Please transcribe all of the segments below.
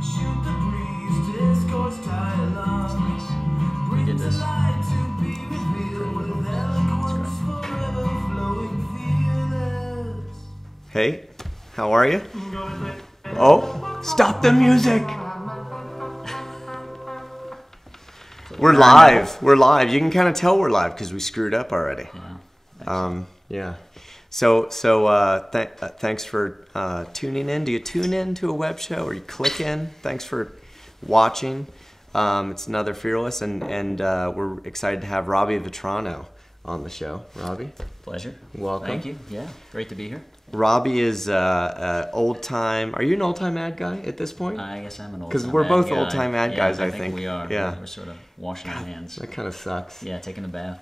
Shoot the breeze, discourse dialogue. We did this. Hey, how are you? Oh, stop the music! We're live. We're live. You can kind of tell we're live because we screwed up already. Yeah. So thanks for tuning in. Do you tune in to a web show or you click in? Thanks for watching. It's another Fearless, and we're excited to have Robbie Vitrano on the show. Robbie? Pleasure. Welcome. Thank you. Yeah, great to be here. Robbie is old time. Are you an old time ad guy at this point? I guess I'm an old time. Because we're both old time ad guys, I think. We are. Yeah. We're sort of washing our hands. That kind of sucks. Yeah, taking a bath.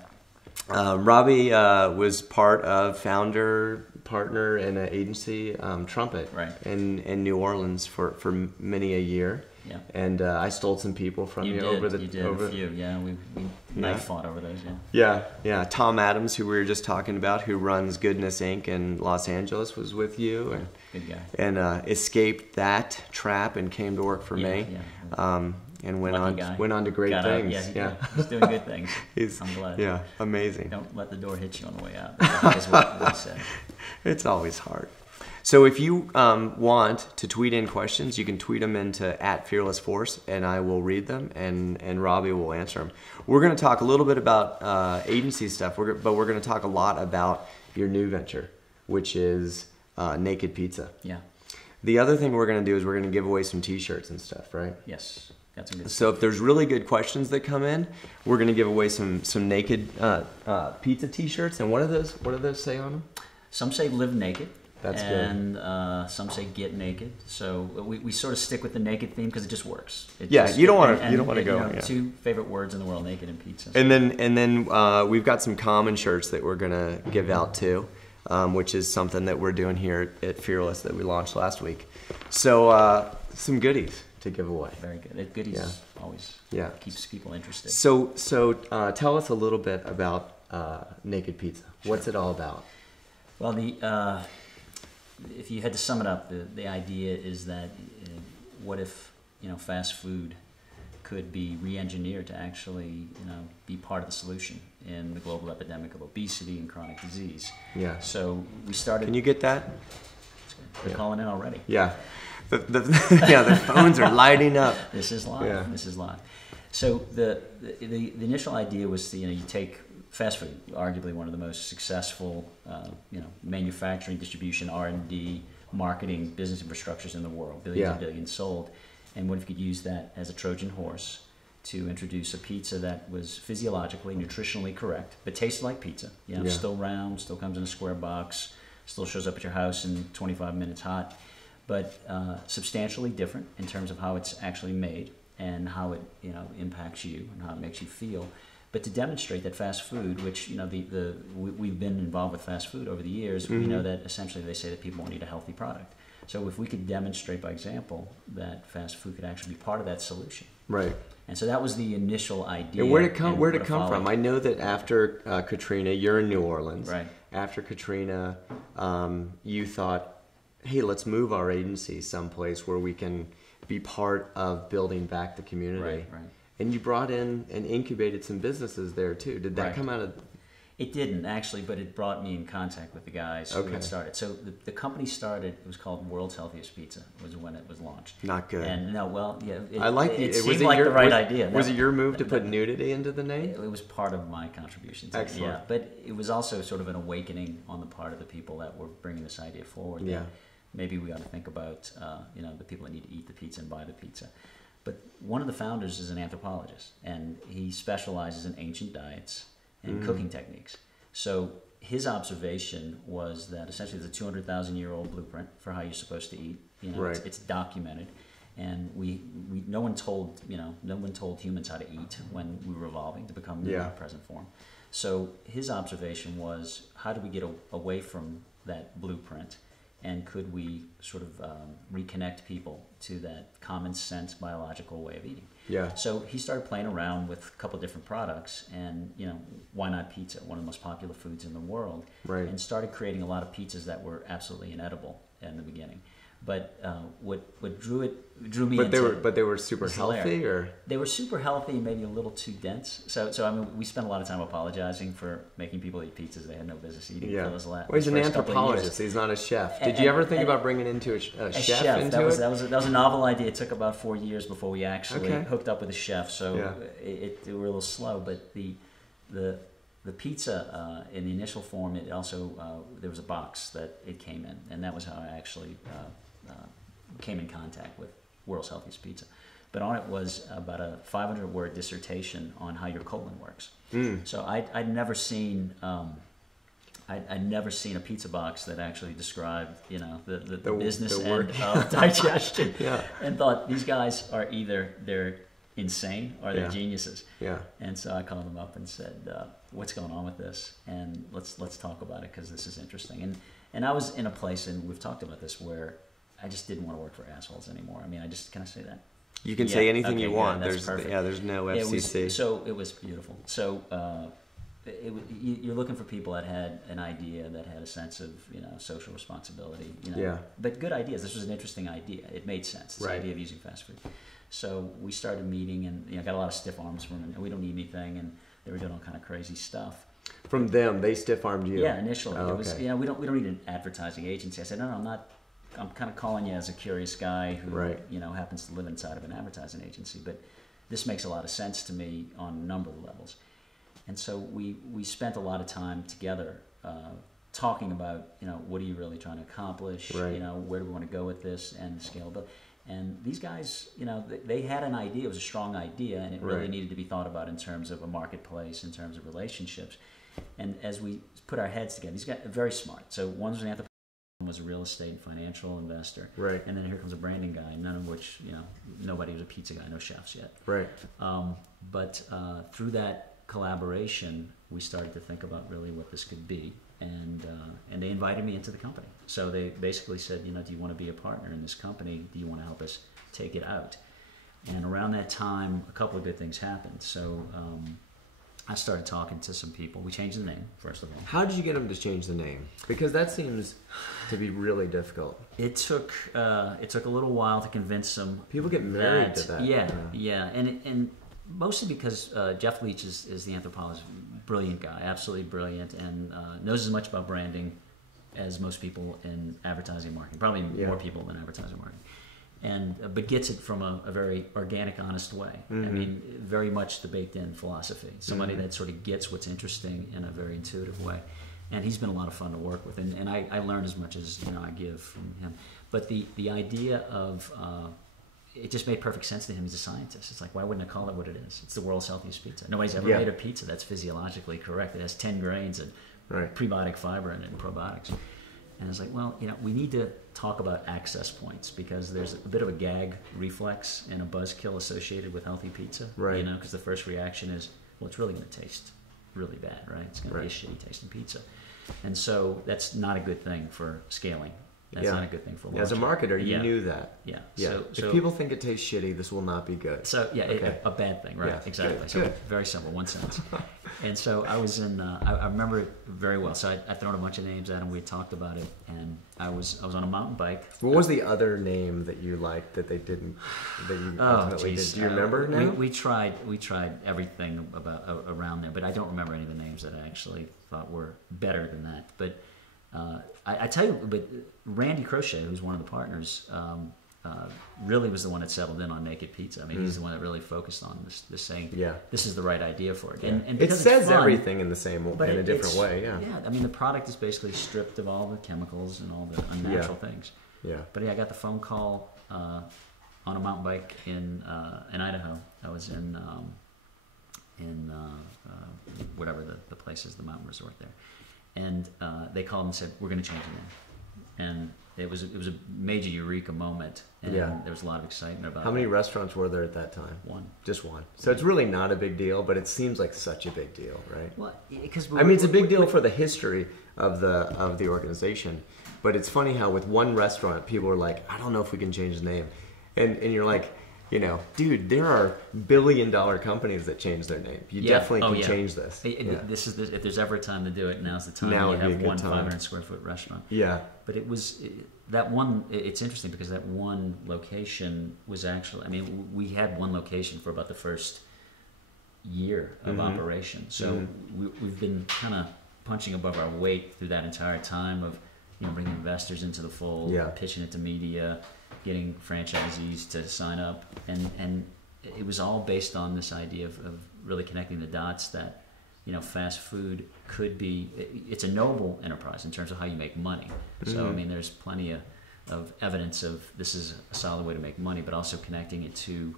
Robbie was part of founder, partner in an agency, Trumpet, Right. in New Orleans for many a year. Yeah. And I stole some people from you over the You did a few. Yeah, we knife fought over those. Yeah. Tom Adams, who we were just talking about, who runs Goodness Inc. in Los Angeles, was with you, and good guy. And escaped that trap and came to work for me. Yeah. And went Lucky on to great things. He's doing good things. I'm glad. Yeah, amazing. Don't let the door hit you on the way out. That's what we said. It's always hard. So if you want to tweet in questions, you can tweet them into @FearlessForce, and I will read them, and Robbie will answer them. We're going to talk a little bit about agency stuff, but we're going to talk a lot about your new venture, which is Naked Pizza. Yeah. The other thing we're going to do is we're going to give away some T-shirts and stuff, right? Yes. That's a good. So if there's really good questions that come in, we're going to give away some Naked Pizza T-shirts. And what do those say on them? Some say "Live Naked." That's good. And some say "Get Naked." So we sort of stick with the naked theme because it just works. You don't want to go. You know, two favorite words in the world: naked and pizza. And then we've got some common shirts that we're gonna give out too, which is something that we're doing here at Fearless that we launched last week. So some goodies to give away. Very good. Goodies always keeps people interested. So tell us a little bit about Naked Pizza. What's it all about? Well, if you had to sum it up, the idea is that what if fast food could be re-engineered to actually be part of the solution in the global epidemic of obesity and chronic disease. Yeah. So we started. Can you get that? They're calling in already. Yeah. The phones are lighting up. This is live. Yeah. This is live. So the initial idea was to you take fast food, arguably one of the most successful manufacturing, distribution, R&D, marketing, business infrastructures in the world, billions and billions sold, and what if you could use that as a Trojan horse to introduce a pizza that was physiologically, nutritionally correct, but tasted like pizza. Still round, still comes in a square box, still shows up at your house in 25 minutes hot, but substantially different in terms of how it's actually made and how it impacts you and how it makes you feel. But to demonstrate that fast food, which we've been involved with fast food over the years, we know that essentially they say that people want to eat a healthy product. So if we could demonstrate by example that fast food could actually be part of that solution, right? And so that was the initial idea. And where'd it come from? I know that after Katrina, you're in New Orleans. Right. After Katrina, you thought, hey, let's move our agency someplace where we can be part of building back the community. Right. And you brought in and incubated some businesses there too. Did that come out of? It didn't actually, but it brought me in contact with the guys who had started. So the company started. It was called World's Healthiest Pizza. Was when it was launched. Not good. And I like it. It seemed like the right idea. Was it your move to put nudity into the name? It was part of my contribution to Excellent. it. Yeah, but it was also sort of an awakening on the part of the people that were bringing this idea forward. Yeah. Maybe we ought to think about the people that need to eat the pizza and buy the pizza. But one of the founders is an anthropologist, and he specializes in ancient diets and cooking techniques. So his observation was that essentially there's a 200,000-year-old blueprint for how you're supposed to eat. It's documented, and no one told humans how to eat when we were evolving to become in our present form. So his observation was, how do we get away from that blueprint? And could we sort of reconnect people to that common sense biological way of eating? Yeah. So he started playing around with a couple of different products, and why not pizza, one of the most popular foods in the world, right? And started creating a lot of pizzas that were absolutely inedible in the beginning. But what drew me But into they were super was hilarious. healthy, or They were super healthy, maybe a little too dense. So I mean, we spent a lot of time apologizing for making people eat pizzas they had no business eating. yeah. For those Well, he's an first couple of years. anthropologist. He's not a chef. Did And- you ever think and- about bringing into a chef into that was, it? That was a novel idea. It took about 4 years before we actually Okay. hooked up with a chef. So Yeah. we were a little slow. But the pizza in the initial form, it also there was a box that it came in, and that was how I actually came in contact with World's Healthiest Pizza. But on it was about a 500-word dissertation on how your colon works. So I'd never seen. I'd never seen a pizza box that actually described, the business the end work. of digestion, Yeah. and thought these guys are either they're insane or they're Yeah. geniuses. Yeah. And so I called them up and said, "What's going on with this? And let's talk about it because this is interesting." And I was in a place, and we've talked about this, where I just didn't want to work for assholes anymore. I mean, can I say that? You can Yeah, say anything okay, you good, want. that's There's perfect. there's no It FCC. was beautiful. So you're looking for people that had an idea, that had a sense of social responsibility. Yeah. But good ideas. This was an interesting idea. It made sense. This Right. idea of using fast food. So we started meeting, and got a lot of stiff arms from them. And we don't need anything, and they were doing all kind of crazy stuff. From them, they stiff armed you. Yeah, initially Oh, it was. okay. We don't need an advertising agency. I said no, I'm not. I'm kind of calling you as a curious guy who Right. happens to live inside of an advertising agency, but this makes a lot of sense to me on a number of levels. And so we spent a lot of time together talking about what are you really trying to accomplish, Right. Where do we want to go with this and scalability. And these guys, they had an idea. It was a strong idea, and it really Right. needed to be thought about in terms of a marketplace, in terms of relationships. And as we put our heads together, these guys are very smart. So one was an anthropologist, one was a real estate and financial investor. Right. And then here comes a branding guy, none of which, nobody was a pizza guy, no chefs yet. Right. But through that collaboration, we started to think about really what this could be. And they invited me into the company. So they basically said, do you want to be a partner in this company? Do you want to help us take it out? And around that time, a couple of good things happened. So I started talking to some people. We changed the name, first of all. How did you get them to change the name? Because that seems to be really difficult. It took a little while to convince them. People get married to that. Yeah, and mostly because Jeff Leach is the anthropologist, brilliant guy, absolutely brilliant, and knows as much about branding as most people in advertising marketing, probably more people than advertising marketing. And but gets it from a very organic, honest way. Mm-hmm. I mean, very much the baked-in philosophy. Somebody that sort of gets what's interesting in a very intuitive way. And he's been a lot of fun to work with. And I learn as much as I give from him. But the idea of it just made perfect sense to him. He's a scientist. It's like, why wouldn't I call it what it is? It's the world's healthiest pizza. Nobody's ever made a pizza that's physiologically correct. It has 10 grains and prebiotic fiber in it and probiotics. And it's like, well, we need to talk about access points because there's a bit of a gag reflex and a buzzkill associated with healthy pizza. Right. Because the first reaction is, well, it's really going to taste really bad, right? It's going to be a shitty tasting pizza. And so that's not a good thing for scaling. That's not a good thing for launching. As a marketer, you knew that. Yeah. Yeah. So if people think it tastes shitty, this will not be good. So a bad thing, right? Yeah, Exactly. good, So good. very simple, one sentence. And so I was in. I remember it very well. So I'd thrown a bunch of names at him. We had talked about it, and I was on a mountain bike. What was the other name that you liked that they didn't? That you ultimately did? Do you remember now? We tried everything around there, but I don't remember any of the names that I actually thought were better than that. But I tell you, but Randy Crochet, who's one of the partners, really was the one that settled in on Naked Pizza. I mean, he's the one that really focused on this saying, this is the right idea for it. And it because says it's fun, everything in the same but in a different it's- way. Yeah. Yeah. I mean, the product is basically stripped of all the chemicals and all the unnatural things. Yeah. But I got the phone call on a mountain bike in Idaho. I was in whatever the place is, the mountain resort there, and they called and said, we're going to change the name. And it was a major eureka moment, and there was a lot of excitement about it. How many restaurants were there at that time? One. Just one. So it's really not a big deal, but it seems like such a big deal, right? Well, because I mean, it's a big deal for the history of the organization, but it's funny how with one restaurant, people are like, I don't know if we can change the name, and you're like, you know, dude, there are billion-dollar companies that change their name. You definitely can change this. This is if there's ever a time to do it, now's the time. Now you would be have a good one time. 500 square foot restaurant. Yeah. But it was that one. It's interesting because that one location was actually. I mean, we had one location for about the first year of operation. So we've been kind of punching above our weight through that entire time of, you know, bringing investors into the fold, pitching it to media, getting franchisees to sign up, and it was all based on this idea of really connecting the dots that, you know, fast food could be, it's a noble enterprise in terms of how you make money. So I mean, there's plenty of evidence of this is a solid way to make money, but also connecting it to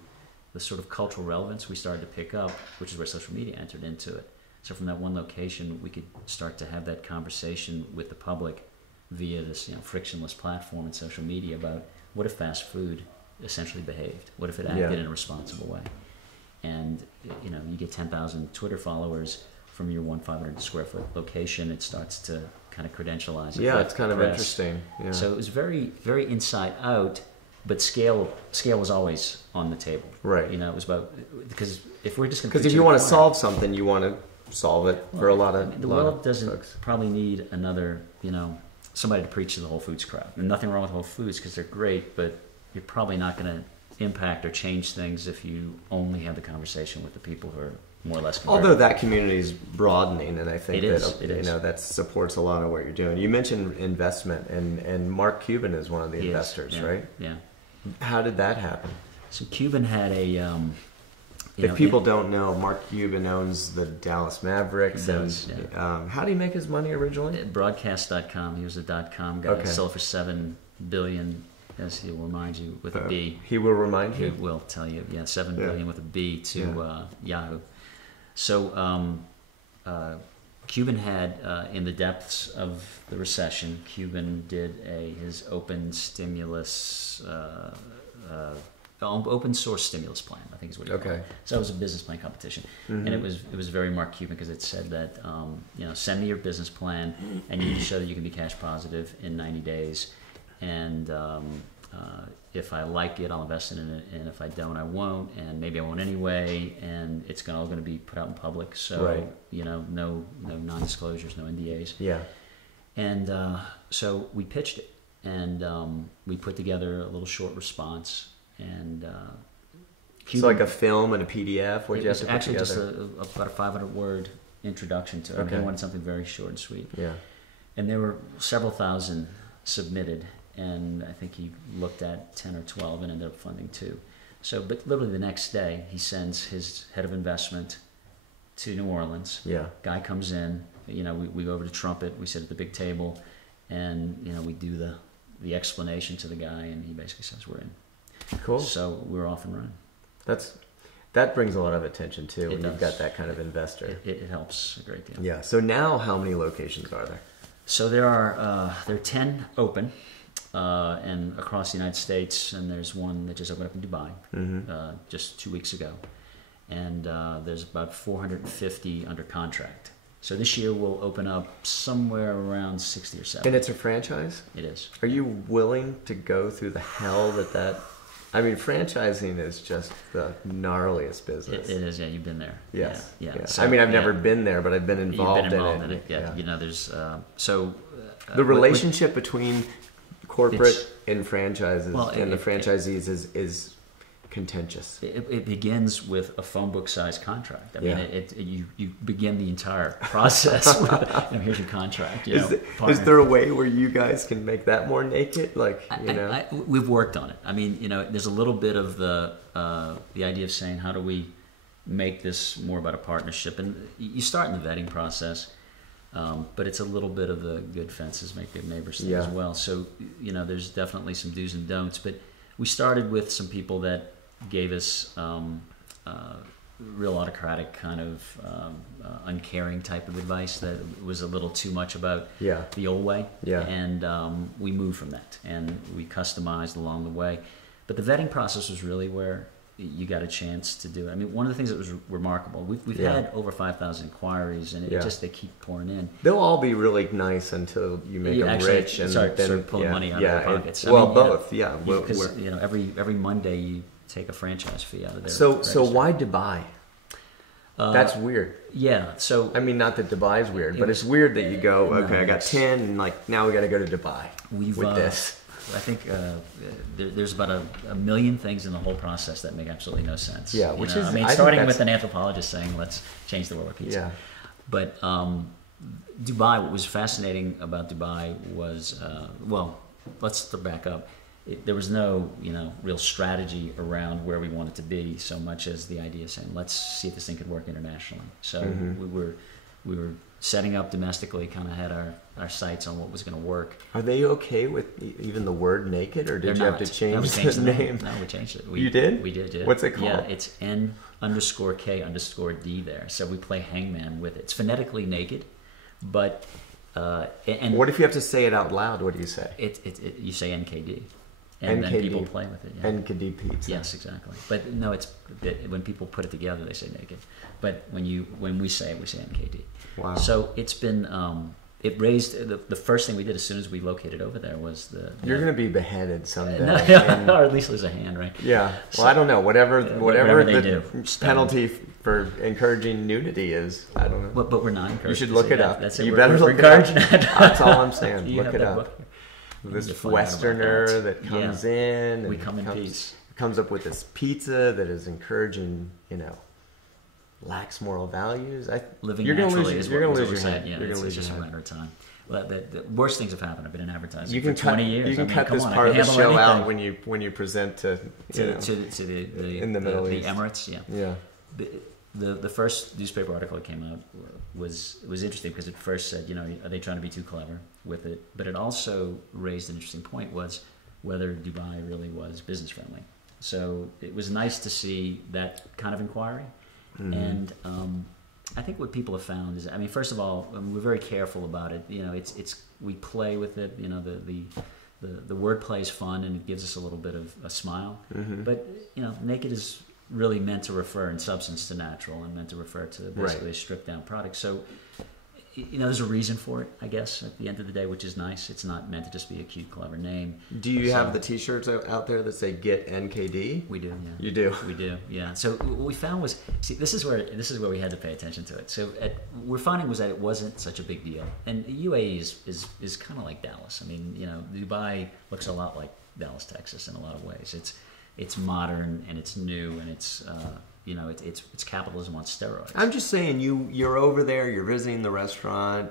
the sort of cultural relevance we started to pick up, which is where social media entered into it. So from that one location, we could start to have that conversation with the public via this, you know, frictionless platform and social media about what if fast food essentially behaved? What if it acted in a responsible way? And, you know, you get 10,000 Twitter followers from your 500 square foot location. It starts to kind of credentialize it. Yeah, it's kind of press. interesting. Yeah. So it was very, very inside out, but scale was always on the table. Right. You know, it was about, because if we're just going Because if you want to solve something, you want to solve it for a lot of the world of doesn't folks. probably need another, you know, somebody to preach to the Whole Foods crowd. And nothing wrong with Whole Foods because they're great, but you're probably not going to impact or change things if you only have the conversation with the people who are more or less converted. Although that community is broadening, and I think It is. you know, that supports a lot of what you're doing. You mentioned investment, and Mark Cuban is one of the He is, investors, yeah, right? Yeah. How did that happen? So Cuban had a. If people don't know, Mark Cuban owns the Dallas Mavericks. He does, and how did he make his money originally? Broadcast.com. He was a .com guy. Okay. Sold for $7 billion, as he will remind you, with a B. He will remind He you. will tell you, yeah, $7 billion with a B to Yahoo. So Cuban had, in the depths of the recession, Cuban did his open stimulus, open source stimulus plan, I think is what he called it. So it was a business plan competition, and it was very Mark Cuban because it said that you know, send me your business plan, and you need to show that you can be cash positive in 90 days, and if I like it, I'll invest in it, and if I don't, I won't, and maybe I won't anyway, and it's all going to be put out in public, so you know, no non-disclosures, no NDAs. Yeah. And so we pitched it, and we put together a little short response, and So like a film and a PDF. What did you have to put actually together? just about a 500-word introduction to it. Okay. I wanted something very short and sweet. Yeah. And there were several thousand submitted, and I think he looked at 10 or 12 and ended up funding 2. So, but literally the next day, he sends his head of investment to New Orleans. Yeah. Guy comes in, you know, we go over to Trumpet, we sit at the big table, and, you know, we do the explanation to the guy, and he basically says, we're in. Cool. So we're off and running. That brings a lot of attention too when It you've does. got that kind of investor. It helps a great deal. Yeah. So now, how many locations are there? So there are 10 open, and across the United States, and there's one that just opened up in Dubai just 2 weeks ago, and there's about 450 under contract. So this year we'll open up somewhere around 60 or 70. And it's a franchise? It is. Are you willing to go through the hell that I mean, franchising is just the gnarliest business. It is, yeah. You've been there. Yes. Yeah. Yeah. So, I mean, I've never been there, but I've been involved, You've been involved in it. Yeah. You know, there's The relationship between corporate It's- and franchises and the franchisees is contentious. It begins with a phone book sized contract. I mean, Yeah. you begin the entire process with, you know, here's your contract. You know, Is there a way where you guys can make that more naked? Like, you know? we've worked on it. I mean, you know, there's a little bit of the idea of saying, how do we make this more about a partnership? And you start in the vetting process, but it's a little bit of the good fences make good neighbors thing as well. So, you know, there's definitely some do's and don'ts. But we started with some people that gave us real autocratic kind of uncaring type of advice that was a little too much about the old way. Yeah. And we moved from that, and we customized along the way. But the vetting process was really where you got a chance to do it. I mean, one of the things that was remarkable, we've Yeah. had over 5,000 inquiries, and Yeah. they keep pouring in. They'll all be really nice until you make You them actually rich and start then pulling money out of their pockets. Well, both, yeah. Because every Monday you take a franchise fee out of their So register. why Dubai? That's weird. Yeah, so I mean, not that Dubai is weird, It but was- it's weird that you go, No, okay, I got it's- 10, and like now we got to go to Dubai we've with this. I think there's about a million things in the whole process that make absolutely no sense. Yeah, You which know? is- I mean, I think starting that's- with an anthropologist saying, let's change the world of pizza. Yeah. But Dubai, what was fascinating about Dubai was, let's back up. There was no, real strategy around where we wanted to be so much as the idea of saying, let's see if this thing could work internationally. So we were setting up domestically, kind of had our sights on what was going to work. Are they okay with even the word naked, or did you have to change the name? No, we changed it. You did? We did, yeah. What's it called? Yeah, it's N_K_D there. So we play hangman with it. It's phonetically naked, but and What if you have to say it out loud? What do you say? you say NKD, and then NKD. people play with it. Yeah. NKD pizza. Yes, exactly. But no, when people put it together, they say naked. But when we say it, we say NKD. Wow. So it's been it raised the first thing we did as soon as we located over there was You're going to be beheaded someday. or at least lose a hand, right? Yeah. Well, So- I don't know. Whatever they the do. penalty for encouraging nudity is, I don't know. But we're not encouraged. You should to look say it that. up. That's it. You We're- better we're look it up. encouraging that. That's all I'm saying. You Look have it that up. book? This You find out about Westerner that. that comes Yeah. in. We and come in peace. comes up with this pizza that is encouraging, lacks moral values. Living you're gonna naturally lose, is you're what gonna was lose your said. head. Yeah, You're it's gonna lose just your a head. matter of time. Well, the worst things have happened. I've been in advertising You can for 20 years. You can cut come this on, I part of can the handle show out anything. when you present to the in the Middle the East. Emirates. Yeah. Yeah. The first newspaper article that came out was interesting because it first said, are they trying to be too clever with it? But it also raised an interesting point, was whether Dubai really was business friendly. So it was nice to see that kind of inquiry. And I think what people have found is, first of all, we're very careful about it. We play with it. The wordplay is fun and it gives us a little bit of a smile. But naked is really meant to refer in substance to natural and meant to refer to basically a stripped down product. So there's a reason for it, I guess, at the end of the day, which is nice. It's not meant to just be a cute, clever name. Do you have the T-shirts out there that say "Get NKD"? We do, yeah. You do. We do, yeah. So what we found was, this is where we had to pay attention to it. So we're finding was that it wasn't such a big deal, and UAE is kind of like Dallas. Dubai looks a lot like Dallas, Texas, in a lot of ways. It's modern and it's new and it's capitalism on steroids. I'm just saying, you're over there, you're visiting the restaurant,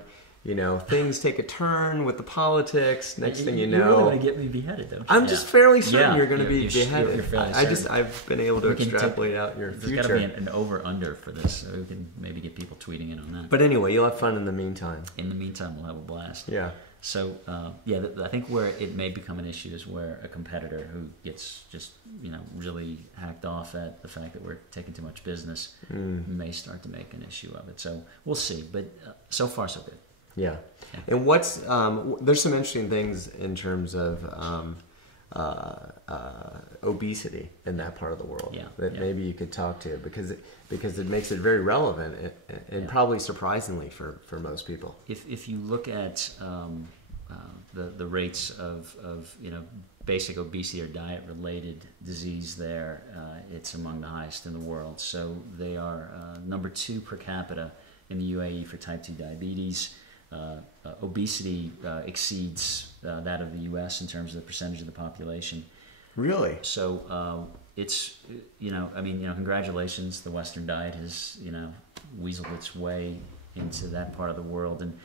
things take a turn with the politics. Next thing you know, you're really going to get me beheaded, don't you? I'm just fairly certain you're going to be you're beheaded. fairly I've been able to extrapolate out your There's future. got to be an over/under for this, so we can maybe get people tweeting in on that. But anyway, you'll have fun in the meantime. In the meantime, we'll have a blast. Yeah. So I think where it may become an issue is where a competitor who gets just really hacked off at the fact that we're taking too much business may start to make an issue of it. So we'll see, but so far so good. Yeah. And what's there's some interesting things in terms of obesity in that part of the world that maybe you could talk to, because it makes it very relevant and probably surprisingly for most people. If you look at the rates of basic obesity or diet related disease there, it's among the highest in the world. So they are number 2 per capita in the UAE for type 2 diabetes. Obesity exceeds that of the U.S. in terms of the percentage of the population. Really? So it's congratulations. The Western diet has weaseled its way into that part of the world, and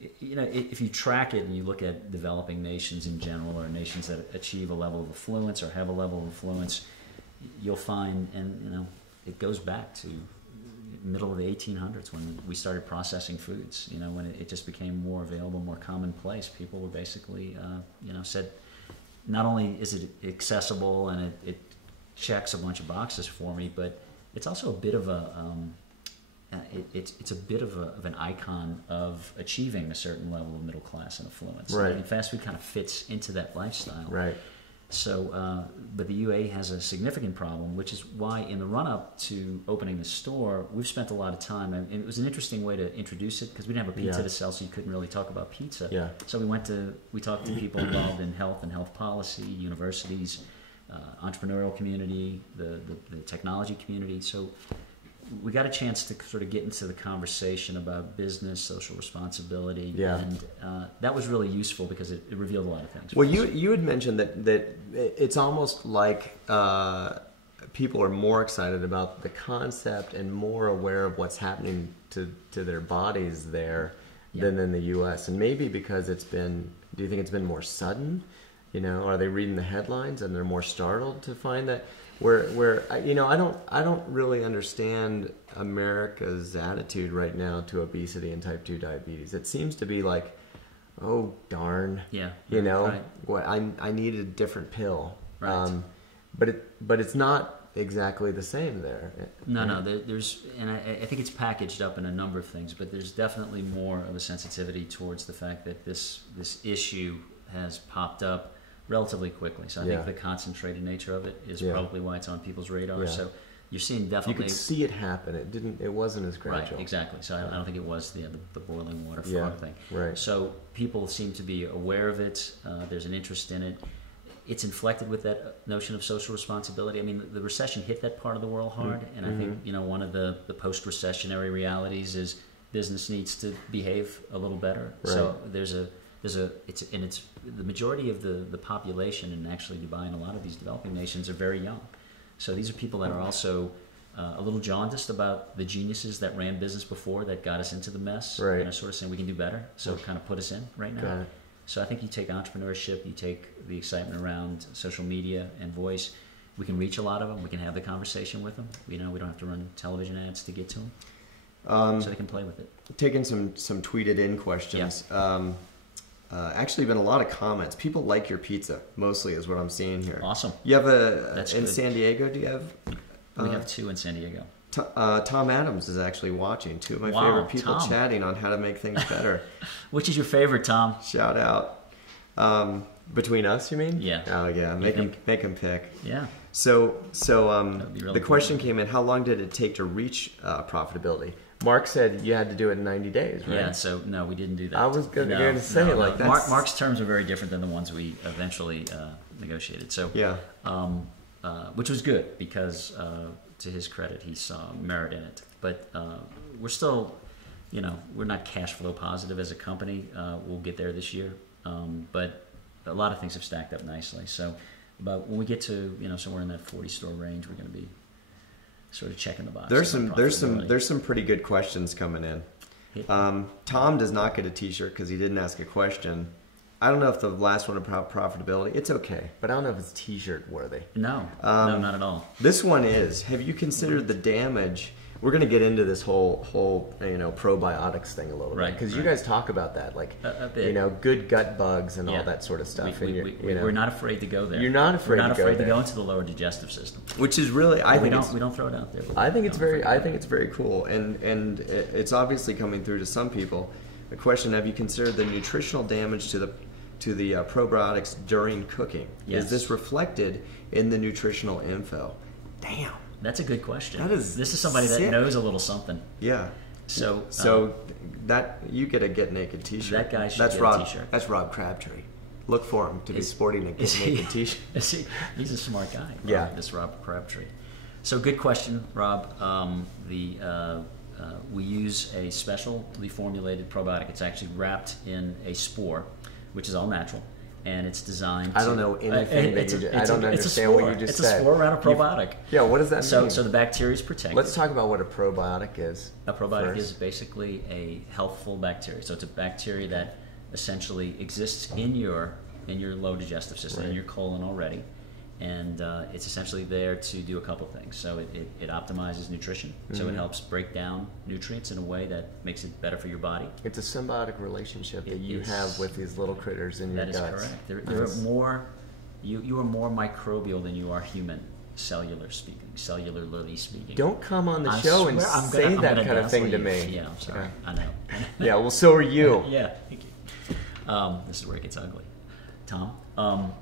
if you track it and you look at developing nations in general, or nations that achieve a level of affluence or have a level of affluence, you'll find, and it goes back to middle of the 1800s when we started processing foods. When it just became more available, more commonplace, people were basically said, not only is it accessible and it checks a bunch of boxes for me, but it's also a bit of a it's a bit of an icon of achieving a certain level of middle class and affluence. Right. And fast food kind of fits into that lifestyle. Right. So, but the UA has a significant problem, which is why in the run-up to opening the store, we've spent a lot of time, and it was an interesting way to introduce it because we didn't have a pizza to sell, so you couldn't really talk about pizza. Yeah. So we talked to people involved in health and health policy, universities, entrepreneurial community, the technology community. So we got a chance to sort of get into the conversation about business, social responsibility, and that was really useful because it revealed a lot of things. Well, you had mentioned that it's almost like people are more excited about the concept and more aware of what's happening to their bodies there than in the U.S. And maybe because it's been, do you think it's been more sudden? You know, are they reading the headlines and they're more startled to find that? Where you know, I don't really understand America's attitude right now to obesity and type 2 diabetes. It seems to be like, oh darn, you know, what I need a different pill. Right. But it's not exactly the same there. No, there's, and I think it's packaged up in a number of things, but there's definitely more of a sensitivity towards the fact that this issue has popped up relatively quickly. So I think the concentrated nature of it is probably why it's on people's radar. So you're seeing definitely... You could see it happen. It wasn't as gradual. Right, exactly. So I don't think it was the boiling water frog thing. Right. So people seem to be aware of it. There's an interest in it. It's inflected with that notion of social responsibility. I mean, the recession hit that part of the world hard, and I think, you know, one of the post-recessionary realities is business needs to behave a little better. Right. So it's the majority of the population, and actually Dubai and a lot of these developing nations, are very young. So these are people that are also a little jaundiced about the geniuses that ran business before that got us into the mess, and are sort of saying we can do better. So kind of put us in right now. So I think you take entrepreneurship, you take the excitement around social media and voice. We can reach a lot of them. We can have the conversation with them. You know, we don't have to run television ads to get to them, so they can play with it. Taking some tweeted in questions. Actually been a lot of comments. People like your pizza, mostly, is what I'm seeing here. Awesome. You have in San Diego, do you have? We have two in San Diego. Tom Adams is actually watching. Two of my favorite people chatting on how to make things better. Which is your favorite, Tom? Shout out. Between us, you mean? Yeah. Oh yeah, make him pick. Yeah. So really the question came in, how long did it take to reach profitability? Mark said you had to do it in 90 days, right? Yeah, so no, we didn't do that. I was going to say it like that. Mark's terms are very different than the ones we eventually negotiated. So which was good because to his credit, he saw merit in it. But we're still, you know, we're not cash flow positive as a company. We'll get there this year, but a lot of things have stacked up nicely. So, but when we get to, you know, somewhere in that 40 store range, we're going to be sort of checking the box. There's some pretty good questions coming in. Tom does not get a T-shirt because he didn't ask a question. I don't know if the last one about profitability, it's okay, but I don't know if it's T-shirt worthy. No, no, not at all. This one is. Have you considered the damage? We're going to get into this whole probiotics thing a little bit, because you guys talk about that, like a bit. You know, good gut bugs and all that sort of stuff. We're not afraid to go there. You're not afraid. We're not afraid to go into the lower digestive system, which is really we don't throw it out there. I think it's very cool, and it's obviously coming through to some people. The question: have you considered the nutritional damage to the probiotics during cooking? Yes. Is this reflected in the nutritional info? Damn. That's a good question. This is somebody sick. that knows a little something. Yeah. So that you get a Get Naked T-shirt. That guy should get a T-shirt. That's Rob Crabtree. Look for him to be sporting a Get Naked T-shirt. He's a smart guy. Yeah. This Rob Crabtree. So good question, Rob. We use a specially formulated probiotic. It's actually wrapped in a spore, which is all natural. And it's designed I don't know anything I don't understand what you just said. It's a spore around a probiotic. Yeah, what does that mean? So the bacteria is protected. Let's talk about what a probiotic is. A probiotic is basically a healthful bacteria. So it's a bacteria that essentially exists in your low digestive system, in your colon already. And it's essentially there to do a couple things. So it optimizes nutrition. So it helps break down nutrients in a way that makes it better for your body. It's a symbiotic relationship that you have with these little critters in your guts. That is correct. There are more. You are more microbial than you are human, cellularly speaking. Don't come on the show and say that kind of thing to me. Yeah, I'm sorry. I know. Yeah, well, so are you. Yeah, thank you. This is where it gets ugly, Tom.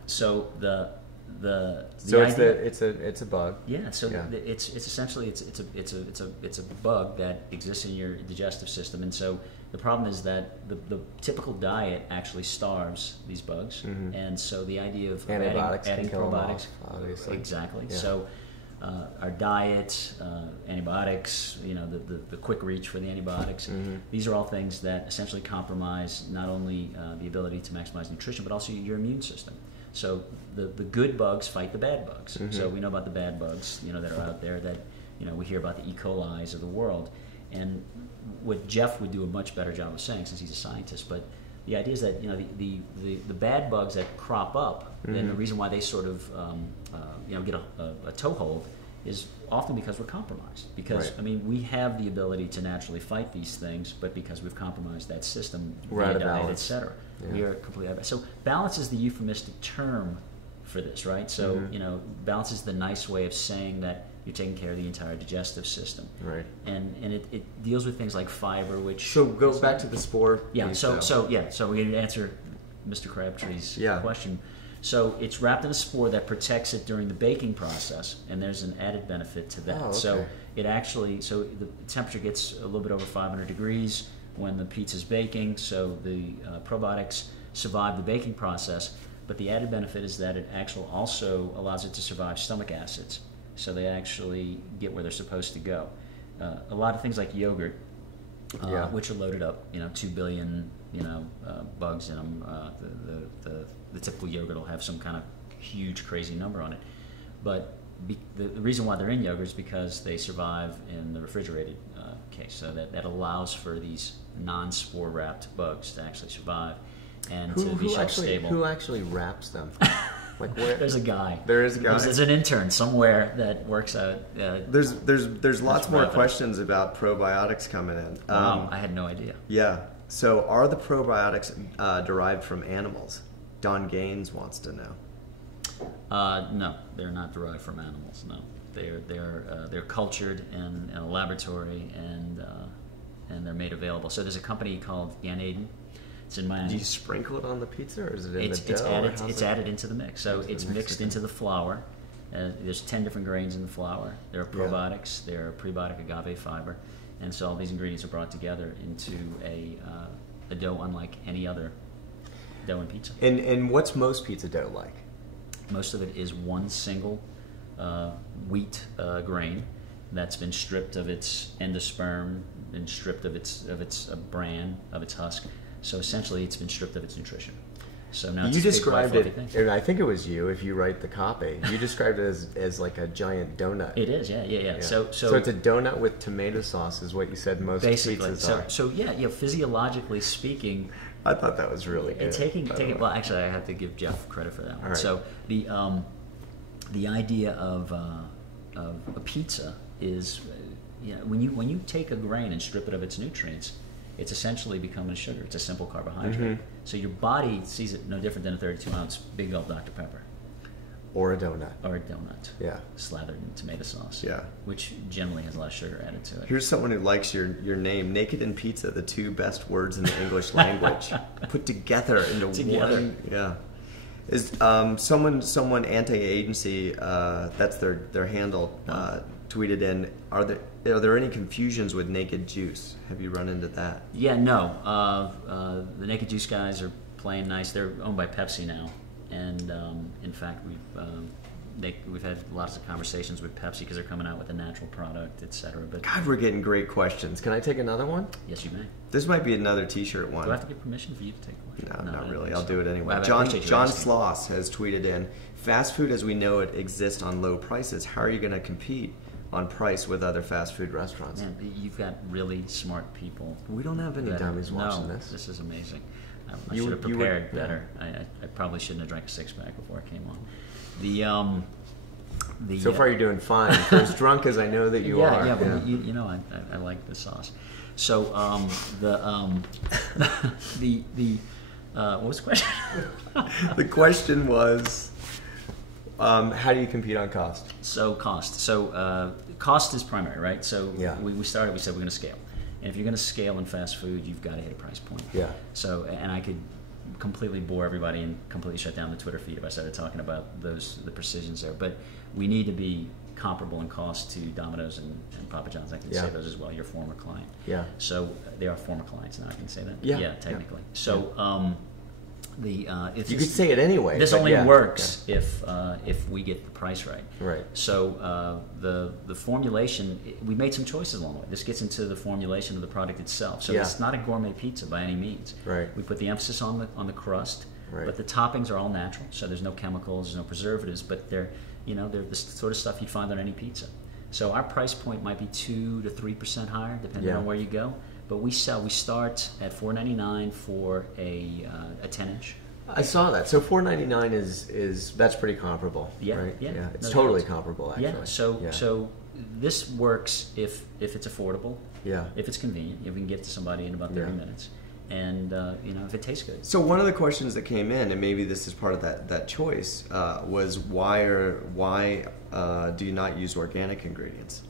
So So idea, it's a bug. Yeah. So it's essentially it's a bug that exists in your digestive system, and so the problem is that the typical diet actually starves these bugs, and so the idea of adding probiotics, obviously. Exactly. Yeah. So our diet, antibiotics, the quick reach for the antibiotics, these are all things that essentially compromise not only the ability to maximize nutrition, but also your immune system. So the good bugs fight the bad bugs. So we know about the bad bugs, that are out there that, we hear about the E. coli's of the world. And what Jeff would do a much better job of saying, since he's a scientist, but the idea is that, the bad bugs that crop up, and the reason why they sort of, get a toehold is often because we're compromised. Because, we have the ability to naturally fight these things, but because we've compromised that system, via diet, et cetera. Yeah. We are completely out of balance. So balance is the euphemistic term for this, right? So, balance is the nice way of saying that you're taking care of the entire digestive system. Right. And it deals with things like fiber, which... So go back to the spore. Yeah, so we're going to answer Mr. Crabtree's question. So it's wrapped in a spore that protects it during the baking process, and there's an added benefit to that. Oh, okay. So the temperature gets a little bit over 500 degrees when the pizza's baking, so the probiotics survive the baking process, but the added benefit is that it actually also allows it to survive stomach acids, so they actually get where they're supposed to go. A lot of things like yogurt, which are loaded up, 2 billion, bugs in them. The typical yogurt will have some kind of huge, crazy number on it, but the reason why they're in yogurt is because they survive in the refrigerated case, so that allows for these non-spore wrapped bugs to actually survive and to be shelf stable. Who actually wraps them? Like where? There's a guy. There is a guy. There's an intern somewhere that works out. There's lots more questions about probiotics coming in. Wow, I had no idea. Yeah. So are the probiotics derived from animals? Don Gaines wants to know. No, they're not derived from animals. No, they're cultured in a laboratory and they're made available. So there's a company called Ganeden. It's in Miami. Do you sprinkle it on the pizza, or is it in the dough? It's added into the mix. So it's mixed into the flour. There's 10 different grains in the flour. There are probiotics. There are prebiotic agave fiber, and so all these ingredients are brought together into a dough unlike any other dough in pizza. And what's most pizza dough like? Most of it is one single wheat grain that's been stripped of its endosperm, been stripped of its bran, of its husk. So essentially, it's been stripped of its nutrition. So now you described it, and I think it was you. If you write the copy, you described it as like a giant donut. It is, yeah. So it's a donut with tomato sauce, is what you said most pizzas are. So physiologically speaking, I thought that was really good. Well, actually, I have to give Jeff credit for that one. Right. So the idea of a pizza is, when you take a grain and strip it of its nutrients, it's essentially becoming a sugar. It's a simple carbohydrate. So your body sees it no different than a 32-ounce Big Gulp Dr. Pepper. Or a donut. Yeah. Slathered in tomato sauce. Yeah. Which generally has a lot of sugar added to it. Here's someone who likes your name. Naked and pizza, the two best words in the English language. Put together into one. Yeah. Is someone anti-agency, that's their handle, tweeted in, are there any confusions with Naked Juice? Have you run into that? Yeah, no. The Naked Juice guys are playing nice. They're owned by Pepsi now, and in fact, we've had lots of conversations with Pepsi because they're coming out with a natural product, etc. But God, we're getting great questions. Can I take another one? Yes, you may. This might be another T-shirt one. Do I have to get permission for you to take one? No, not really. I'll do it anyway. Well, John Sloss has tweeted in, fast food as we know it exists on low prices. How are you going to compete on price with other fast food restaurants? Man, you've got really smart people. We don't have any dummies watching this. This is amazing. I should have prepared better. I probably shouldn't have drank a six-pack before I came on. So far you're doing fine. For as drunk as I know that you are. Yeah, but I like the sauce. So what was the question? The question was, how do you compete on cost? So cost. So cost is primary, right? So we said we're going to scale. And if you're going to scale in fast food, you've got to hit a price point. Yeah. So, and I could completely bore everybody and completely shut down the Twitter feed if I started talking about the precisions there. But we need to be comparable in cost to Domino's and Papa John's. I can say those as well. Your former client. Yeah. So they are former clients now. I can say that. Yeah. Yeah, technically. Yeah. So you could say it anyway. This only works if we get the price right. Right. So the formulation, we made some choices along the way. This gets into the formulation of the product itself. So it's not a gourmet pizza by any means. Right. We put the emphasis on the crust, right. but the toppings are all natural. So there's no chemicals, there's no preservatives, but they're the sort of stuff you'd find on any pizza. So our price point might be 2 to 3% higher, depending on where you go. But we start at $4.99 for a 10-inch. I saw that. So $4.99 is that's pretty comparable. Yeah, right? yeah. It's totally comparable, actually. Yeah. So this works if it's affordable. Yeah. If it's convenient, if we can get to somebody in about 30 minutes, and if it tastes good. So one of the questions that came in, and maybe this is part of that choice, was why do you not use organic ingredients?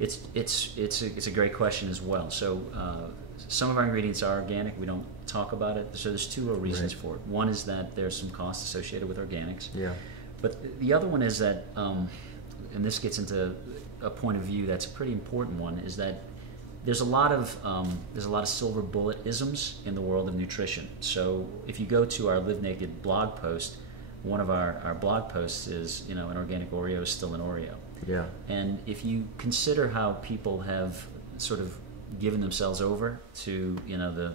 It's a great question as well. So some of our ingredients are organic. We don't talk about it. So there's two real reasons for it. One is that there's some costs associated with organics. Yeah. But the other one is that, and this gets into a point of view that's a pretty important one, is that there's a lot of silver bullet isms in the world of nutrition. So if you go to our Live Naked blog post, one of our blog posts is, an organic Oreo is still an Oreo. Yeah. And if you consider how people have sort of given themselves over to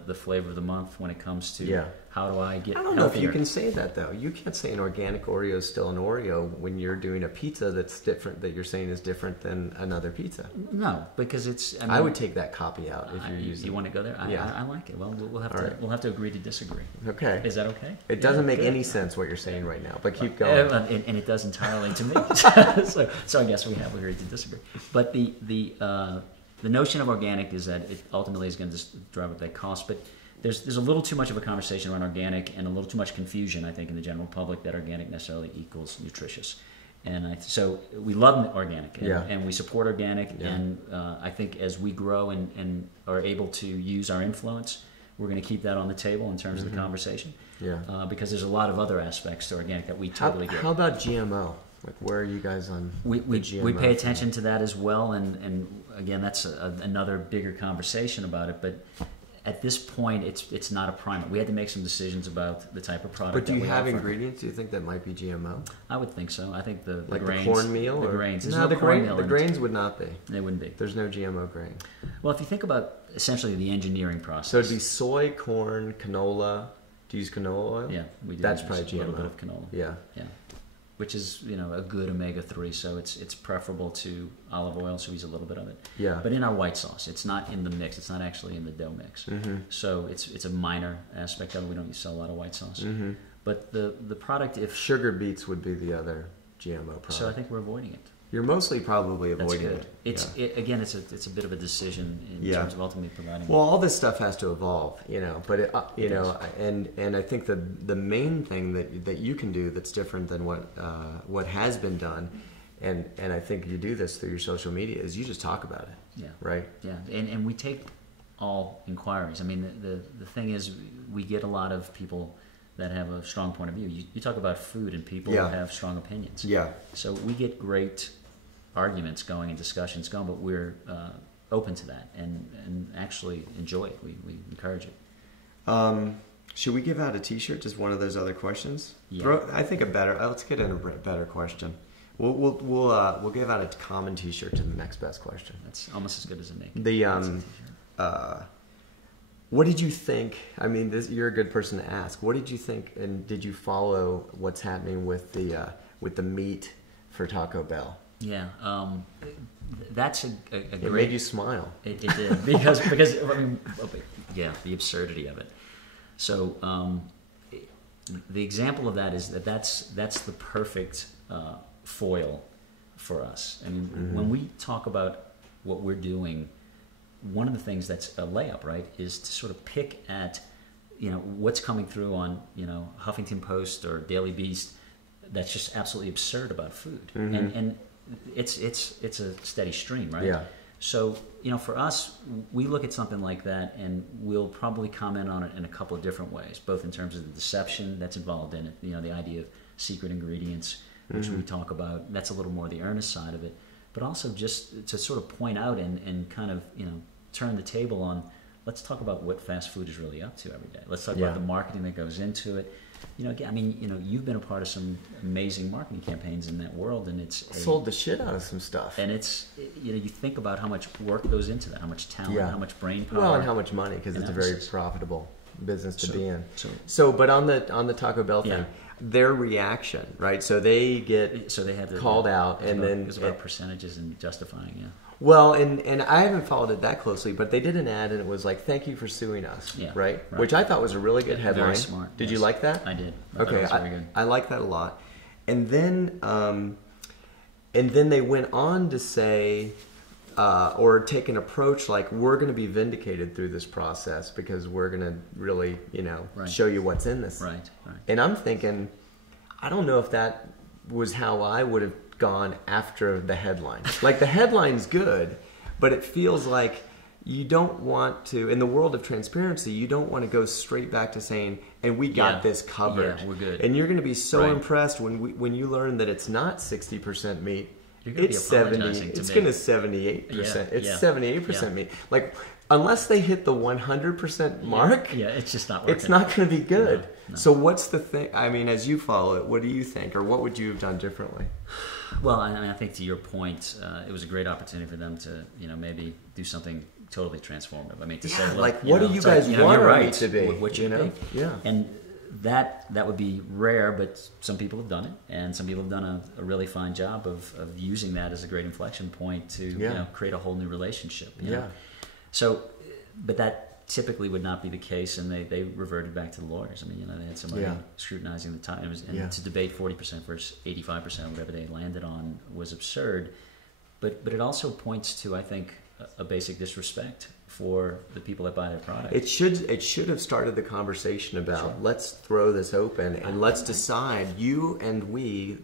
the flavor of the month when it comes to how do I get healthier. I don't know if you can say that, though. You can't say an organic Oreo is still an Oreo when you're doing a pizza that's different, that you're saying is different than another pizza. No, because it's... I would take that copy out if you're using... You want to go there? I like it. Well, we'll have to agree to disagree. Okay. Is that okay? It doesn't make any sense what you're saying right now, but keep going. And it does entirely to me. So I guess we have agreed to disagree. But the notion of organic is that it ultimately is going to just drive up that cost, but there's a little too much of a conversation around organic and a little too much confusion, I think, in the general public that organic necessarily equals nutritious. And so we love organic, and we support organic, and I think as we grow and are able to use our influence, we're going to keep that on the table in terms of the conversation. Because there's a lot of other aspects to organic that we totally get. How about GMO? Like, where are you guys on the GMO? We pay attention to that as well, and again, that's another bigger conversation about it. But at this point, it's not a primer. We had to make some decisions about the type of product. But do you have ingredients? Do you think that might be GMO? I would think so. I think the grains, the cornmeal, the grains. No, the grains would not be. They wouldn't be. There's no GMO grain. Well, if you think about essentially the engineering process, so it'd be soy, corn, canola. Do you use canola oil? Yeah, we do. That's probably GMO. A little bit of canola. Yeah. Which is a good omega-3, so it's preferable to olive oil, so we use a little bit of it. Yeah. But in our white sauce, it's not in the mix. It's not actually in the dough mix. Mm-hmm. So it's a minor aspect of it. We don't sell a lot of white sauce. Mm-hmm. But the product, if sugar beets would be the other GMO product. So I think we're avoiding it. You're mostly probably avoiding it. It's a bit of a decision in terms of ultimately providing. Well, all this stuff has to evolve, But and I think the main thing that you can do that's different than what has been done, and I think you do this through your social media, is you just talk about it. Yeah. Right. Yeah. And we take all inquiries. I mean, the thing is, we get a lot of people that have a strong point of view. You talk about food, and people have strong opinions. Yeah. So we get great arguments going and discussions going, but we're open to that and actually enjoy it. We encourage it. Should we give out a T-shirt? Just one of those other questions. Yeah. I think a better. Let's get in a better question. We'll give out a common T-shirt to the next best question. That's almost as good as a name. What did you think? I mean, you're a good person to ask. What did you think, and did you follow what's happening with the meat for Taco Bell? Yeah, that's a great... It made you smile. It did, because I mean, the absurdity of it. So the example of that is that's the perfect foil for us. I mean, when we talk about what we're doing, one of the things that's a layup, right, is to sort of pick at, what's coming through on, Huffington Post or Daily Beast that's just absolutely absurd about food. And it's a steady stream, right? Yeah. So, for us, we look at something like that and we'll probably comment on it in a couple of different ways, both in terms of the deception that's involved in it, the idea of secret ingredients, which we talk about. That's a little more the earnest side of it, but also just to sort of point out and kind of, turn the table on, let's talk about what fast food is really up to every day. Let's talk about the marketing that goes into it. You've been a part of some amazing marketing campaigns in that world, and sold the shit out of some stuff. And you think about how much work goes into that, how much talent, how much brain power. Well, and how much money, because it's a very profitable business to be in. But on the Taco Bell thing, their reaction, right? So they have called out, and then it was about percentages and justifying, Well, and I haven't followed it that closely, but they did an ad, and it was like, "Thank you for suing us," right? Which I thought was a really good headline. Very smart. Did you like that? I did. Okay, I like that a lot. And then they went on to say, or take an approach like, "We're going to be vindicated through this process because we're going to really, show you what's in this." Right. And I'm thinking, I don't know if that was how I would have gone after the headline. Like, the headline's good, but it feels like you don't want to, in the world of transparency, you don't want to go straight back to saying, "And we got this covered." Yeah, we're good. And you're going to be so impressed when you learn that it's not 60% meat. It's 70. It's going to 78%. It's 78% meat. Like, unless they hit the 100% mark, it's just not working. It's not going to be good. No. So what's the thing? I mean, as you follow it, what do you think, or what would you have done differently? Well, I think to your point, it was a great opportunity for them to, maybe do something totally transformative. I mean, to say, like, what do you guys want it to be? What you think? Yeah. And that would be rare, but some people have done it, and some people have done a really fine job of using that as a great inflection point to create a whole new relationship. So, but that typically would not be the case, and they reverted back to the lawyers. I mean, they had somebody scrutinizing the time. And to debate 40% versus 85%, whatever they landed on, was absurd. But it also points to, I think, a basic disrespect for the people that buy their product. It should have started the conversation about, let's throw this open and let's decide, you and we,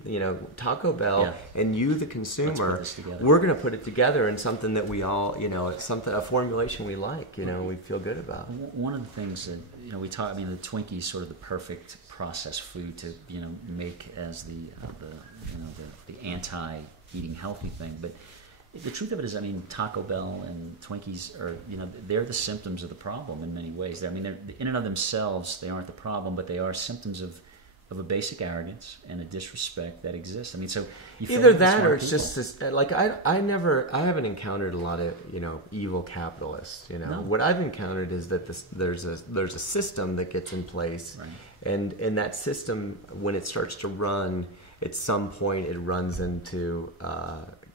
Taco Bell and you, the consumer, we're going to put it together in something that we all, a formulation we like, we feel good about. One of the things that, we talk, the Twinkie is sort of the perfect processed food to, make as the anti-eating healthy thing, but the truth of it is, Taco Bell and Twinkies are, they're the symptoms of the problem in many ways. They're in and of themselves, they aren't the problem, but they are symptoms of a basic arrogance and a disrespect that exists. So either that, or it's just this, like, I haven't encountered a lot of evil capitalists. No. What I've encountered is that there's a system that gets in place, and that system, when it starts to run, at some point it runs into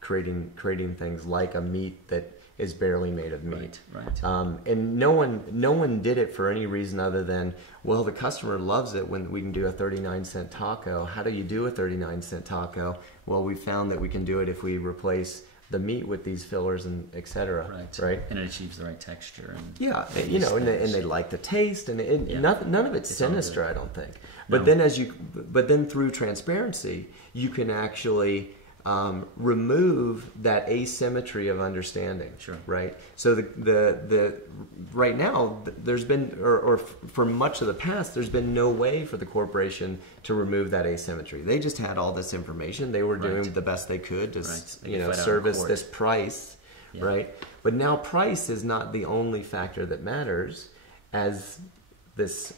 creating things like a meat that is barely made of meat. Right. And no one did it for any reason other than, well, the customer loves it when we can do a 39-cent taco. How do you do a 39-cent taco? Well, we found that we can do it if we replace the meat with these fillers and et cetera. Right. And it achieves the right texture. And they like the taste, and none of it's sinister, I don't think. But then through transparency, you can actually remove that asymmetry of understanding. Sure. Right. So the right now there's been, or for much of the past, there's been no way for the corporation to remove that asymmetry. They just had all this information. They were doing the best they could to service this price. Yeah. Right. But now price is not the only factor that matters as this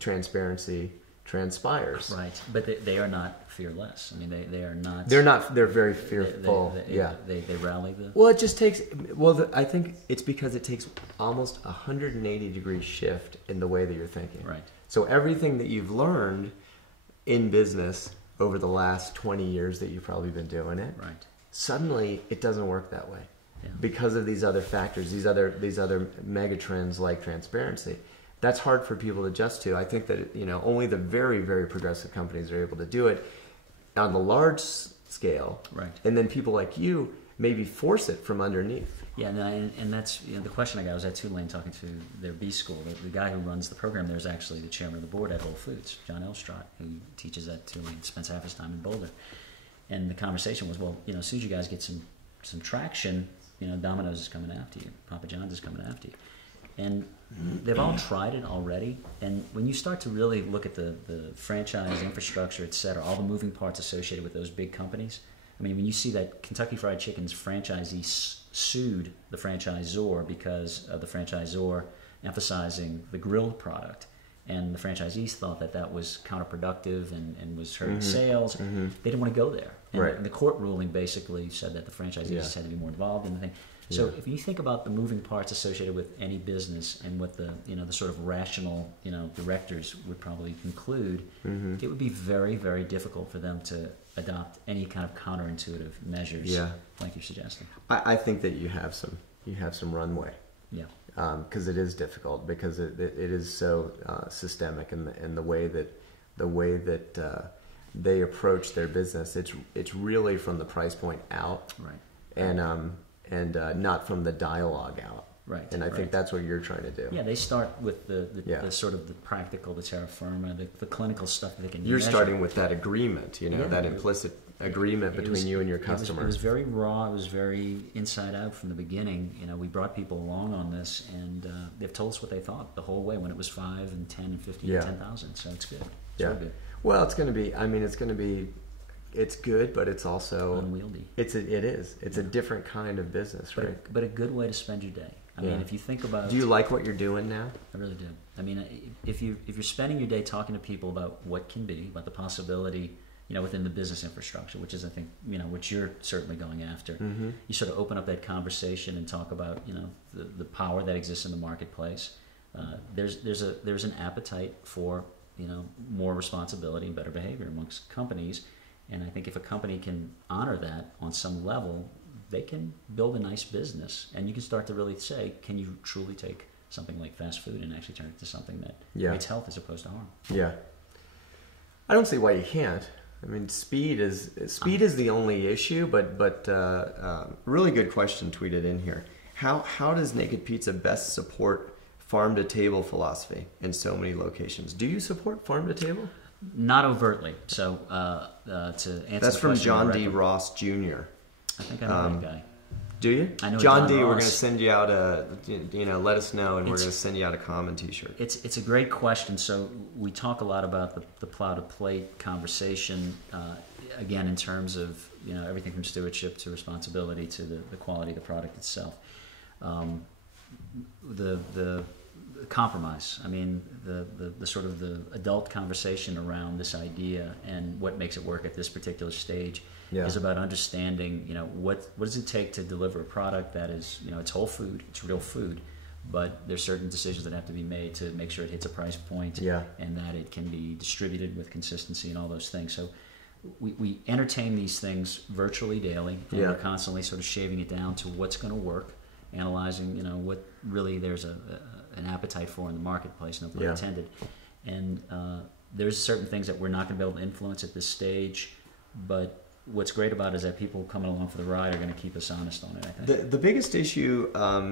transparency transpires. Right. But they are not fearless. They are not. They're not. They're very fearful. They rally the. Well, it just takes. Well, I think it's because it takes almost 180-degree shift in the way that you're thinking. Right. So everything that you've learned in business over the last 20 years that you've probably been doing it, right, suddenly it doesn't work that way because of these other factors, these other mega trends like transparency. That's hard for people to adjust to. I think that only the very, very progressive companies are able to do it on the large scale, right? And then people like you maybe force it from underneath. Yeah, and that's the question I got. I was at Tulane talking to their B school. The guy who runs the program there is actually the chairman of the board at Whole Foods, John Elstrott, who teaches at Tulane, spends half his time in Boulder. And the conversation was, well, as soon as you guys get some traction, Domino's is coming after you, Papa John's is coming after you, and they've all tried it already. And when you start to really look at the franchise infrastructure, et cetera, all the moving parts associated with those big companies. I mean, when you see that Kentucky Fried Chicken's franchisee sued the franchisor because of the franchisor emphasizing the grilled product, and the franchisees thought that was counterproductive and was hurting sales. They didn't want to go there. And the court ruling basically said that the franchisees had to be more involved in the thing. So if you think about the moving parts associated with any business and what the the sort of rational directors would probably conclude, it would be very, very difficult for them to adopt any kind of counterintuitive measures like you're suggesting. I think that you have some runway. Yeah. Because it is difficult, because it is so systemic, and the way that they approach their business, it's really from the price point out, Right. And not from the dialogue out. Right. And I think that's what you're trying to do. Yeah, they start with the sort of the practical, the terra firma, the clinical stuff that they can You're measure. starting with that agreement, that implicit agreement between you and your customer. It was very raw. It was very inside out from the beginning. We brought people along on this, and they've told us what they thought the whole way, when it was 5 and 10 and 15 and 10,000. So it's good. It's real good. Well, it's going to be. It's good, but it's also unwieldy. It is. It's a different kind of business, right? But a good way to spend your day. I mean, if you think about. Do you like what you're doing now? I really do. I mean, if you're spending your day talking to people about what can be, about the possibility, within the business infrastructure, which is, I think, which you're certainly going after. You sort of open up that conversation and talk about, the power that exists in the marketplace. There's an appetite for, more responsibility and better behavior amongst companies. And I think if a company can honor that on some level, they can build a nice business. And you can start to really say, can you truly take something like fast food and actually turn it to something that creates health as opposed to harm? Yeah. I don't see why you can't. I mean, speed is the only issue, but really good question tweeted in here. How does Naked Pizza best support farm to table philosophy in so many locations? Do you support farm to table? Not overtly. So to answer that's the from question John directly, D. Ross Jr. I think I know that guy. Do you? I know John John D. Ross. We're going to send you out let us know, and we're going to send you out a common T-shirt. It's a great question. So we talk a lot about the plow to plate conversation. Again, in terms of everything from stewardship to responsibility to the quality of the product itself. The compromise. I mean, the sort of the adult conversation around this idea and what makes it work at this particular stage is about understanding, what does it take to deliver a product that is, it's whole food, it's real food, but there's certain decisions that have to be made to make sure it hits a price point and that it can be distributed with consistency and all those things. So we entertain these things virtually daily, and we're constantly sort of shaving it down to what's going to work, analyzing, what really there's an appetite for in the marketplace, no pun intended. And there's certain things that we're not going to be able to influence at this stage, but what's great about it is that people coming along for the ride are going to keep us honest on it, I think. The biggest issue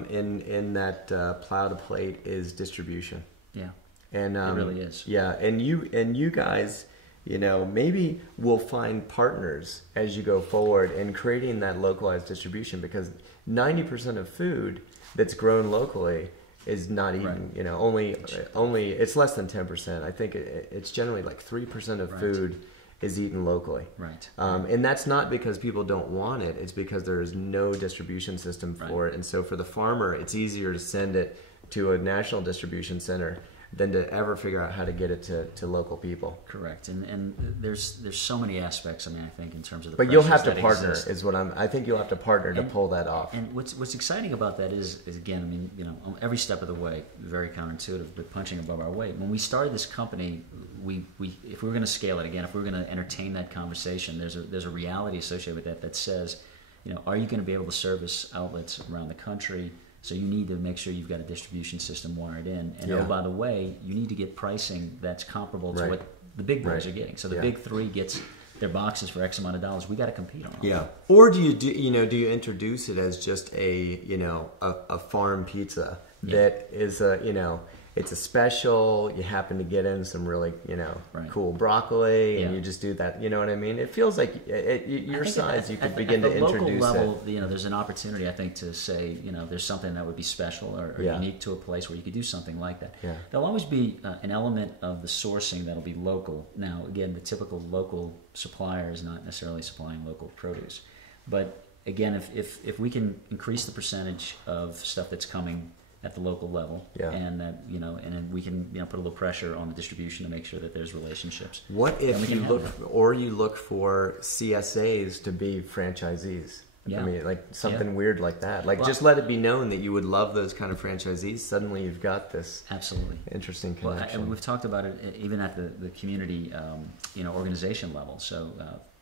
in that plow to plate is distribution. Yeah. And it really is. Yeah, and you guys, maybe we'll find partners as you go forward in creating that localized distribution, because 90% of food that's grown locally is not even, only it's less than 10%. I think it's generally like 3% of food is eaten locally. Right. And that's not because people don't want it. It's because there is no distribution system for it. And so for the farmer, it's easier to send it to a national distribution center than to ever figure out how to get it to local people. Correct. And there's so many aspects, I think, in terms of the But you'll have to partner, is what I think you'll have to partner to pull that off. And what's exciting about that is again, every step of the way, very counterintuitive, but punching above our weight. When we started this company, we if we were going to scale it again, if we were going to entertain that conversation, there's a reality associated with that says, are you going to be able to service outlets around the country? So you need to make sure you've got a distribution system wired in. And oh, by the way, you need to get pricing that's comparable to what the big boys are getting. So the big three gets their boxes for X amount of dollars. We got to compete on them. Yeah. Or do you introduce it as just a farm pizza that is it's a special. You happen to get in some really, Right. cool broccoli, Yeah. and you just do that. You know what I mean? It feels like at your size, you could begin at to the local introduce level, it. there's an opportunity, I think, to say, there's something that would be special or Yeah. unique to a place where you could do something like that. Yeah. There'll always be an element of the sourcing that'll be local. Now, again, the typical local supplier is not necessarily supplying local produce, but again, if we can increase the percentage of stuff that's coming at the local level, Yeah. and that and then we can put a little pressure on the distribution to make sure that there's relationships. What And we if can you have look, that. you look for CSAs to be franchisees? Yeah. I mean, like something Yeah. weird like that. Like, Well, just let it be known that you would love those kind of franchisees. Suddenly, you've got this Absolutely. interesting Well, connection. and we've talked about it even at the community, organization level. So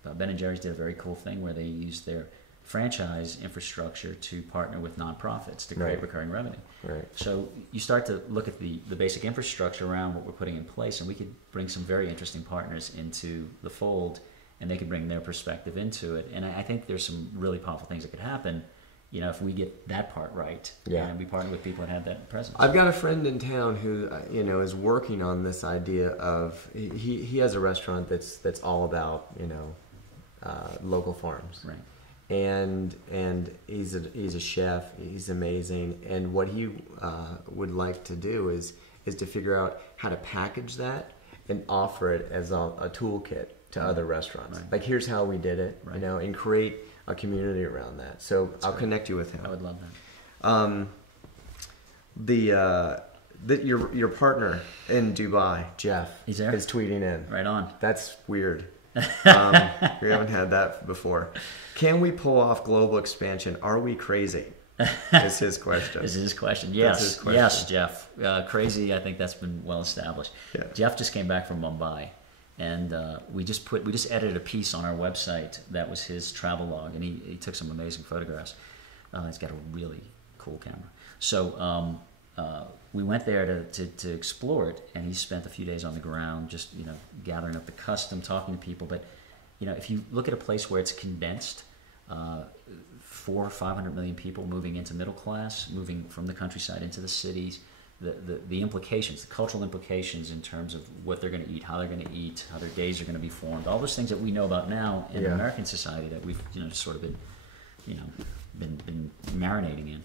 Ben and Jerry's did a very cool thing where they used their franchise infrastructure to partner with nonprofits to create Right. recurring revenue. Right. So you start to look at the basic infrastructure around what we're putting in place, and we could bring some very interesting partners into the fold, and they could bring their perspective into it. And I think there's some really powerful things that could happen, if we get that part right, Yeah. and we partner with people that have that presence. I've got a friend in town who is working on this idea of he has a restaurant that's all about local farms. Right. And he's a chef. He's amazing. And what he would like to do is to figure out how to package that and offer it as a toolkit to other restaurants. Right. Like, here's how we did it, Right. and create a community around that. So I'll great. connect you with him. I would love that. Your partner in Dubai, Jeff, He's there? is tweeting in. Right on. That's weird. We haven't had that before. Can we pull off global expansion? Are we crazy? Is his question. This is his question. Yes, his question. yes, Jeff. Crazy. I think that's been well established. Yeah. Jeff just came back from Mumbai, and we just edited a piece on our website that was his travel log, and he took some amazing photographs. He's got a really cool camera. So we went there to explore it, and he spent a few days on the ground, just gathering up the custom, talking to people. But if you look at a place where it's condensed. 400 or 500 million people moving into middle class, moving from the countryside into the cities, the implications, the cultural implications in terms of what they're going to eat, how they're going to eat, how their days are going to be formed, all those things that we know about now in Yeah. American society that we've sort of been marinating in,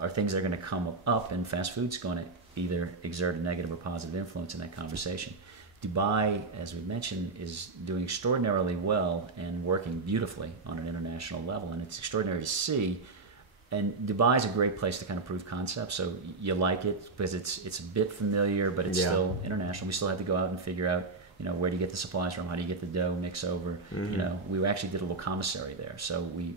are things that are going to come up, and fast food's going to either exert a negative or positive influence in that conversation. Dubai, as we mentioned, is doing extraordinarily well and working beautifully on an international level, and it's extraordinary to see. And Dubai is a great place to kind of prove concept. So you like it because it's a bit familiar, but it's Yeah. still international. We still have to go out and figure out, where do you get the supplies from? How do you get the dough mix over? We actually did a little commissary there. So we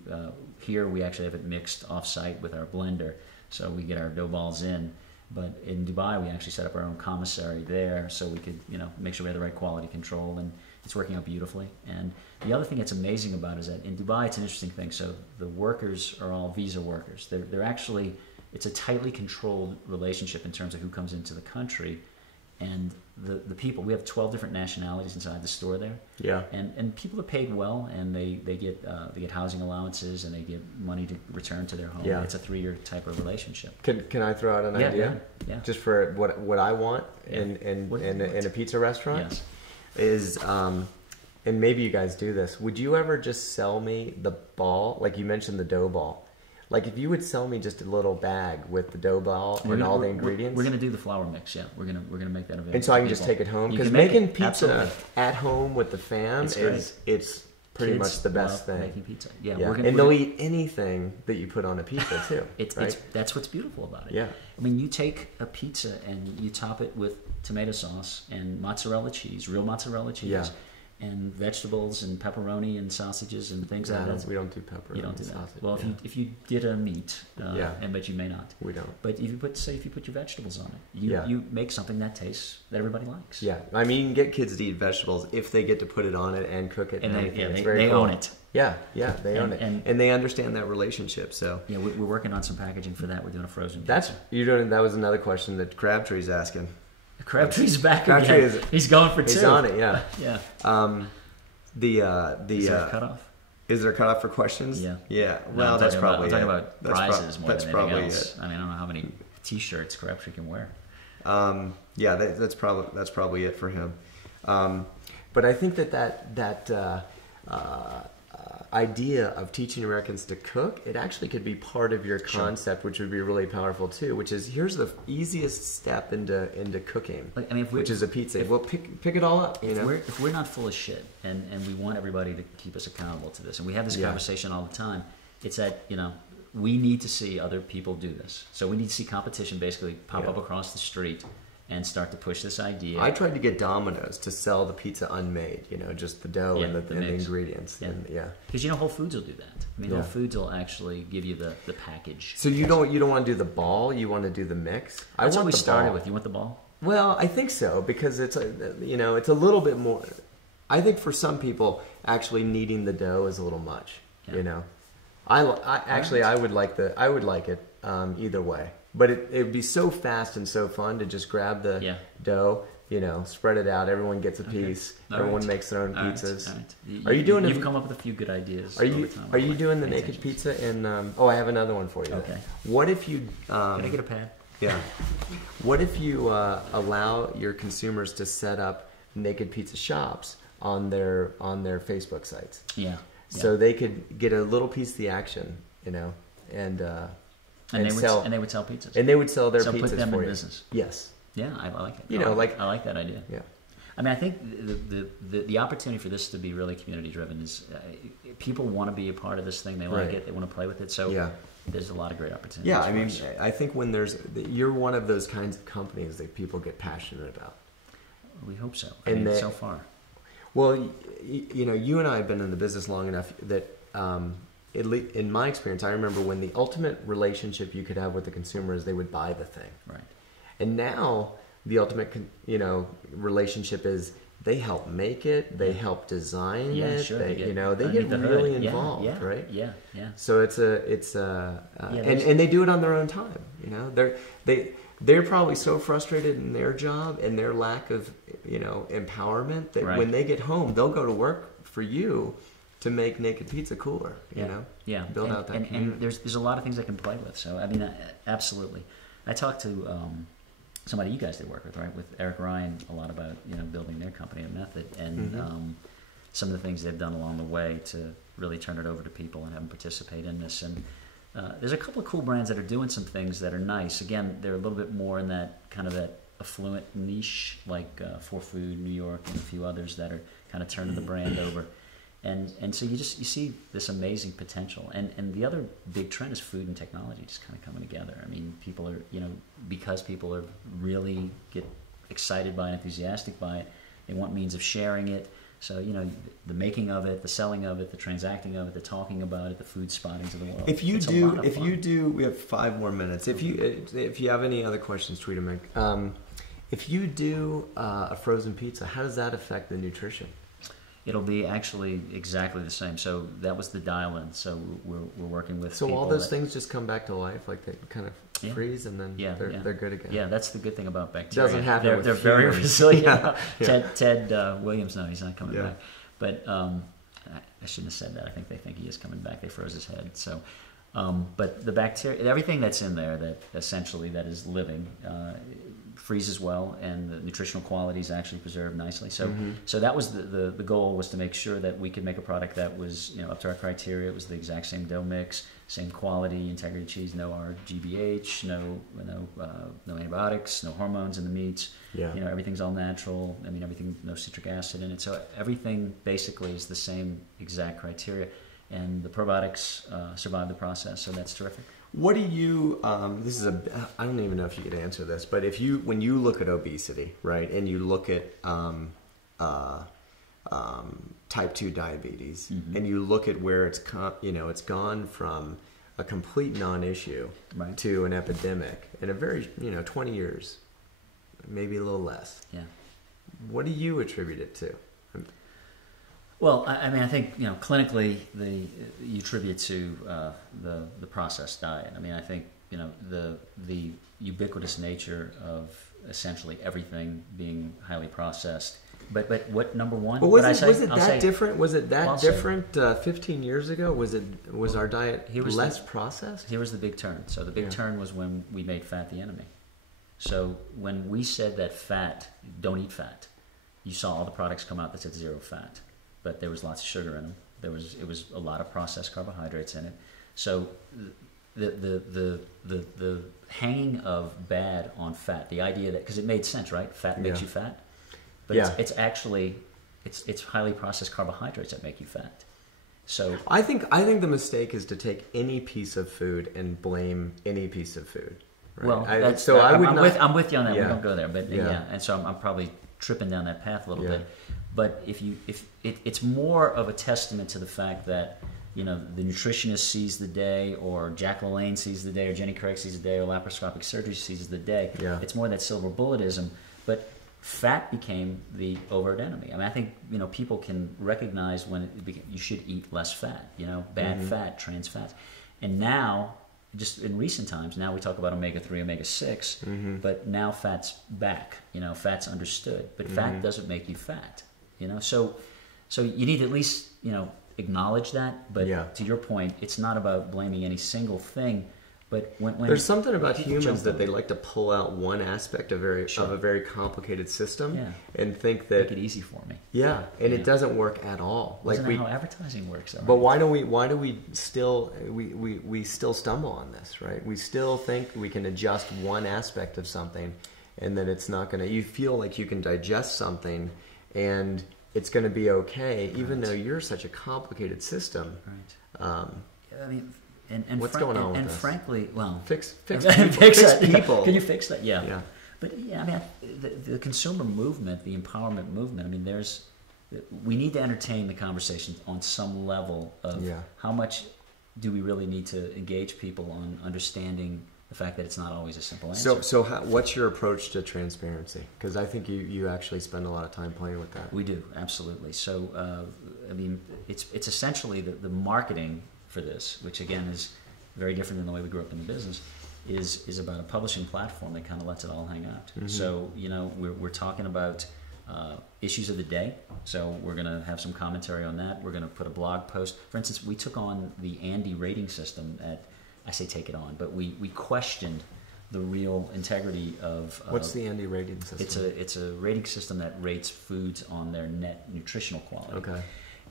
here we actually have it mixed off-site with our blender, so we get our dough balls in. But in Dubai, we actually set up our own commissary there, so we could, make sure we had the right quality control, and it's working out beautifully. And the other thing that's amazing about it is that in Dubai, it's an interesting thing. So the workers are all visa workers. They're actually, it's a tightly controlled relationship in terms of who comes into the country, and the people. We have 12 different nationalities inside the store there. Yeah. And people are paid well, and they get housing allowances, and they get money to return to their home. Yeah. It's a 3-year type of relationship. Can I throw out an Yeah, idea? yeah. Just for what I want Yeah. in a pizza restaurant Yes. is and maybe you guys do this. Would you ever just sell me the ball? Like you mentioned the dough ball. Like if you would sell me just a little bag with the dough ball and all the ingredients. We're gonna do the flour mix. Yeah, we're gonna make that available. and so I can to just people. take it home You because can make making it, pizza absolutely. at home with the fam It's it's pretty Kids much the best love thing. Making pizza. Yeah, Yeah. we're gonna. And they'll eat anything that you put on a pizza too. right? That's what's beautiful about it. Yeah. I mean, you take a pizza and you top it with tomato sauce and mozzarella cheese, real mozzarella cheese, Yeah. and vegetables and pepperoni and sausages and things like that. We don't do pepper. You don't do that. sausage. Well, yeah. if you did a meat, Yeah. but you may not. We don't. But if you put your vegetables on it, you Yeah. you make something that tastes that everybody likes. Yeah, I mean, you can get kids to eat vegetables if they get to put it on it and cook it. And everything. It's they very cool. own it. Yeah, they own it, and- and they understand that relationship. So Yeah, we're working on some packaging for that. We're doing a frozen that's pizza. you're doing. That was another question that Crabtree's asking. Crabtree's back Crabtree again. is- He's going for two. He's on it. Yeah. Yeah. The Is there a cutoff? is there a cutoff for questions? Yeah. Yeah. No, Well, I'm that's talking about- probably I'm talking it. about That's prizes more that's than anything probably else. it. I mean, I don't know how many T-shirts Crabtree can wear. Yeah, that's probably it for him. But I think that idea of teaching Americans to cook, it actually could be part of your concept, which would be really powerful too. Which is, here's the easiest step into cooking, Like, I mean, which is a pizza. Well, pick it all up. You know, if we're not full of shit, and we want everybody to keep us accountable to this, and we have this conversation all the time, it's that, you know, we need to see other people do this. So we need to see competition basically pop up across the street and start to push this idea. I tried to get Domino's to sell the pizza unmade, you know, just the dough and the ingredients. Yeah. And, Because, you know, Whole Foods will do that. I mean, Whole Foods will actually give you the package. So you don't want to do the ball, you want to do the mix? That's what we started with. You want the ball? Well, I think so, because it's it's a little bit more. I think for some people, actually kneading the dough is a little much. Yeah. You know, I would like it either way. But it would be so fast and so fun to just grab the dough, you know, spread it out. Everyone gets a piece. Everyone makes their own pizzas. All right. Are you doing? You've come up with a few good ideas. Are you doing the naked pizza? And I have another one for you. Okay. What if you? Can I get a pad? Yeah. What if you allow your consumers to set up naked pizza shops on their Facebook sites? Yeah. So they could get a little piece of the action, you know, and they would sell pizzas. And they would sell their so pizzas put them for in you. business. Yes. Yeah, I like it. You know, I like that idea. Yeah. I mean, I think the opportunity for this to be really community driven is people want to be a part of this thing. They like it. They want to play with it. So there's a lot of great opportunities. Yeah, I mean, I think when you're one of those kinds of companies that people get passionate about. We hope so. So far. Well, you know, you and I have been in the business long enough that, in my experience, I remember when the ultimate relationship you could have with the consumer is they would buy the thing. Right. And now the ultimate, relationship is they help make it, they help design it. Sure, they get really involved, right? Yeah. So and they do it on their own time. You know, they're probably so frustrated in their job and their lack of, empowerment that when they get home, they'll go to work for you to make naked pizza cooler. You know, build out that community. And there's a lot of things I can play with. So I mean, absolutely. I talked to somebody you guys did work with, right? With Eric Ryan, a lot about building their company and method, and some of the things they've done along the way to really turn it over to people and have them participate in this. And there's a couple of cool brands that are doing some things that are nice. Again, they're a little bit more in that kind of that affluent niche, like For Food, New York, and a few others that are kind of turning the brand over. And so you see this amazing potential. And the other big trend is food and technology just kind of coming together. I mean, people are, because people are really get excited by it, enthusiastic by it, they want means of sharing it. So, the making of it, the selling of it, the transacting of it, the talking about it, the food spottings of the world. If you do, we have 5 more minutes. If you have any other questions, tweet them in. If you do a frozen pizza, how does that affect the nutrition? It'll be actually exactly the same. So that was the dial-in. So we're working with. So all those things just come back to life, like they kind of freeze, and then they're good again. Yeah, that's the good thing about bacteria. It doesn't happen. They're very resilient. Ted Williams, no, he's not coming back. But I shouldn't have said that. I think they think he is coming back. They froze his head. So, but the bacteria, everything that's in there that essentially that is living. Freezes well, and the nutritional qualities actually preserved nicely. So, so that was the goal, was to make sure that we could make a product that was up to our criteria. It was the exact same dough mix, same quality, integrity cheese, no RGBH, no antibiotics, no hormones in the meats. Everything's all natural. I mean, everything, no citric acid in it. So everything basically is the same exact criteria, and the probiotics survive the process. So that's terrific. What do you? I don't even know if you could answer this, but when you look at obesity, right, and you look at type 2 diabetes, and you look at where it's gone from a complete non-issue to an epidemic in a very 20 years, maybe a little less. Yeah. What do you attribute it to? Well, I mean, I think clinically, you attribute to the processed diet. I mean, I think the ubiquitous nature of essentially everything being highly processed. But what number one? But was it that different? Was it that different 15 years ago? Was our diet less processed? Here was the big turn. So the big turn was when we made fat the enemy. So when we said that don't eat fat, you saw all the products come out that said 0 fat, but there was lots of sugar in them. It was a lot of processed carbohydrates in it. So the hanging of bad on fat, the idea that, because it made sense, right? Fat makes you fat, but it's actually it's highly processed carbohydrates that make you fat. So I think the mistake is to take any piece of food and blame any piece of food. Right? Well, I'm with you on that. Yeah. We don't go there, but and so I'm probably tripping down that path a little bit. But if it's more of a testament to the fact that, you know, the nutritionist sees the day, or Jack LaLanne sees the day, or Jenny Craig sees the day, or laparoscopic surgery sees the day. Yeah. It's more that silver bulletism. But fat became the overt enemy. I mean, I think, you know, people can recognize when you should eat less fat. You know, bad fat, trans fats, and now, just in recent times, now we talk about omega-3, omega-6, but now fat's back. You know, fat's understood, but fat doesn't make you fat. You know, so you need to at least, you know, acknowledge that. But to your point, it's not about blaming any single thing. But when there's something about humans that they like to pull out one aspect of a very complicated system and think that make it easy for me. Yeah, and it doesn't work at all. Isn't that how advertising works? Though, but why do we still we still stumble on this, right? We still think we can adjust one aspect of something, and that it's not going to. You feel like you can digest something, and it's going to be okay, even though you're such a complicated system. Right. I mean. And what's going on with and this? Frankly, well, fix fix people. Can you fix that? Yeah. But I mean, the consumer movement, the empowerment movement. I mean, we need to entertain the conversation on some level of how much do we really need to engage people on understanding the fact that it's not always a simple answer. So what's your approach to transparency? Because I think you actually spend a lot of time playing with that. We do, absolutely. So I mean, it's essentially the marketing for this, which again is very different than the way we grew up in the business, is about a publishing platform that kind of lets it all hang out. So, you know, we're talking about issues of the day. So we're going to have some commentary on that. We're going to put a blog post. For instance, we took on the Andy rating system I say take it on, but we questioned the real integrity of... What's the Andy rating system? It's a rating system that rates foods on their net nutritional quality. Okay.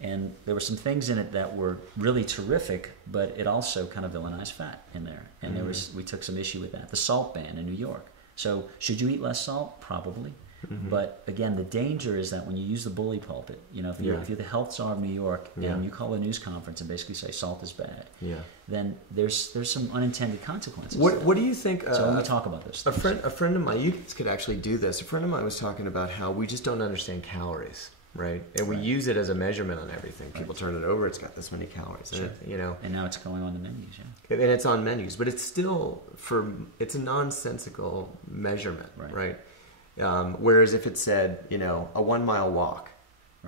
And there were some things in it that were really terrific, but it also kind of villainized fat in there. And we took some issue with that. The salt ban in New York. So should you eat less salt? Probably. But again, the danger is that when you use the bully pulpit, you know, if you're the health czar of New York and you call a news conference and basically say salt is bad, then there's some unintended consequences. What do you think? So when we talk about this, a friend of mine, you guys could actually do this. A friend of mine was talking about how we just don't understand calories. Right, and we use it as a measurement on everything. People turn it over; it's got this many calories. Sure. You know, and now it's going on the menus. And it's on menus, but it's still it's a nonsensical measurement, right? Whereas if it said, you know, a 1 mile walk,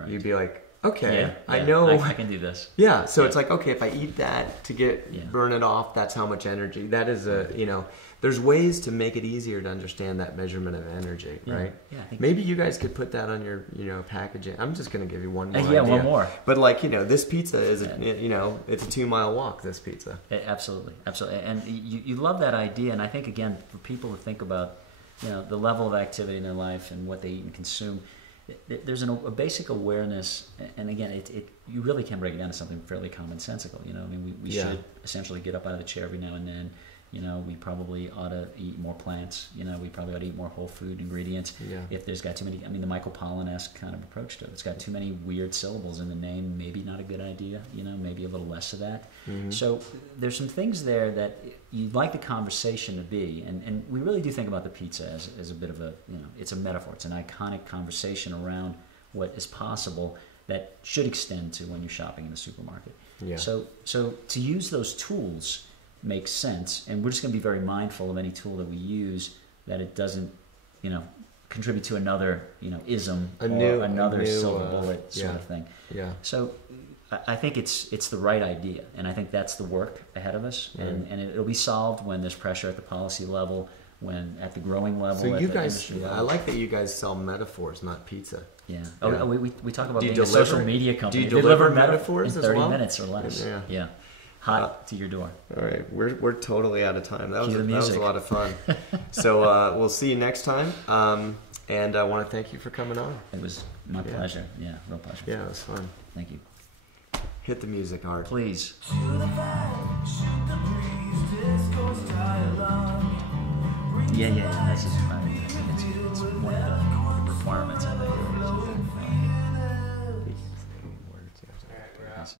you'd be like, okay, I know I can do this. Yeah, so it's like, okay, if I eat that to burn it off, that's how much energy. That is you know. There's ways to make it easier to understand that measurement of energy, right? Yeah, I think maybe you guys could put that on your, you know, packaging. I'm just going to give you one more idea. One more. But like, you know, this pizza is, you know, it's a 2 mile walk, this pizza. Absolutely. And you love that idea. And I think, again, for people to think about, you know, the level of activity in their life and what they eat and consume, there's a basic awareness. And again, you really can break it down to something fairly commonsensical. You know, I mean, we should essentially get up out of the chair every now and then. You know, we probably ought to eat more plants. You know, we probably ought to eat more whole food ingredients. Yeah. If there's got too many, I mean, the Michael Pollan-esque kind of approach to it. It's got too many weird syllables in the name. Maybe not a good idea. You know, maybe a little less of that. So there's some things there that you'd like the conversation to be. And we really do think about the pizza as a bit of a, you know, it's a metaphor. It's an iconic conversation around what is possible that should extend to when you're shopping in the supermarket. Yeah. So to use those tools makes sense, and we're just going to be very mindful of any tool that we use that it doesn't, you know, contribute to another, you know, ism or another silver bullet sort of thing. Yeah. So I think it's the right idea, and I think that's the work ahead of us, and it'll be solved when there's pressure at the policy level, when at the growing level. So you guys, I like that you guys sell metaphors, not pizza. Yeah. We talk about being a social media company. Do you deliver metaphors in 30 minutes or less. Yeah. hot to your door. All right, we're totally out of time. That was Cue the that was a music. lot of fun. So we'll see you next time. And I want to thank you for coming on. It was my pleasure. Yeah, real pleasure. Yeah, it was fun. Thank you. Hit the music hard. Please. Shoot the fire, shoot the breeze, discourse dialogue. Yeah, that's just fine.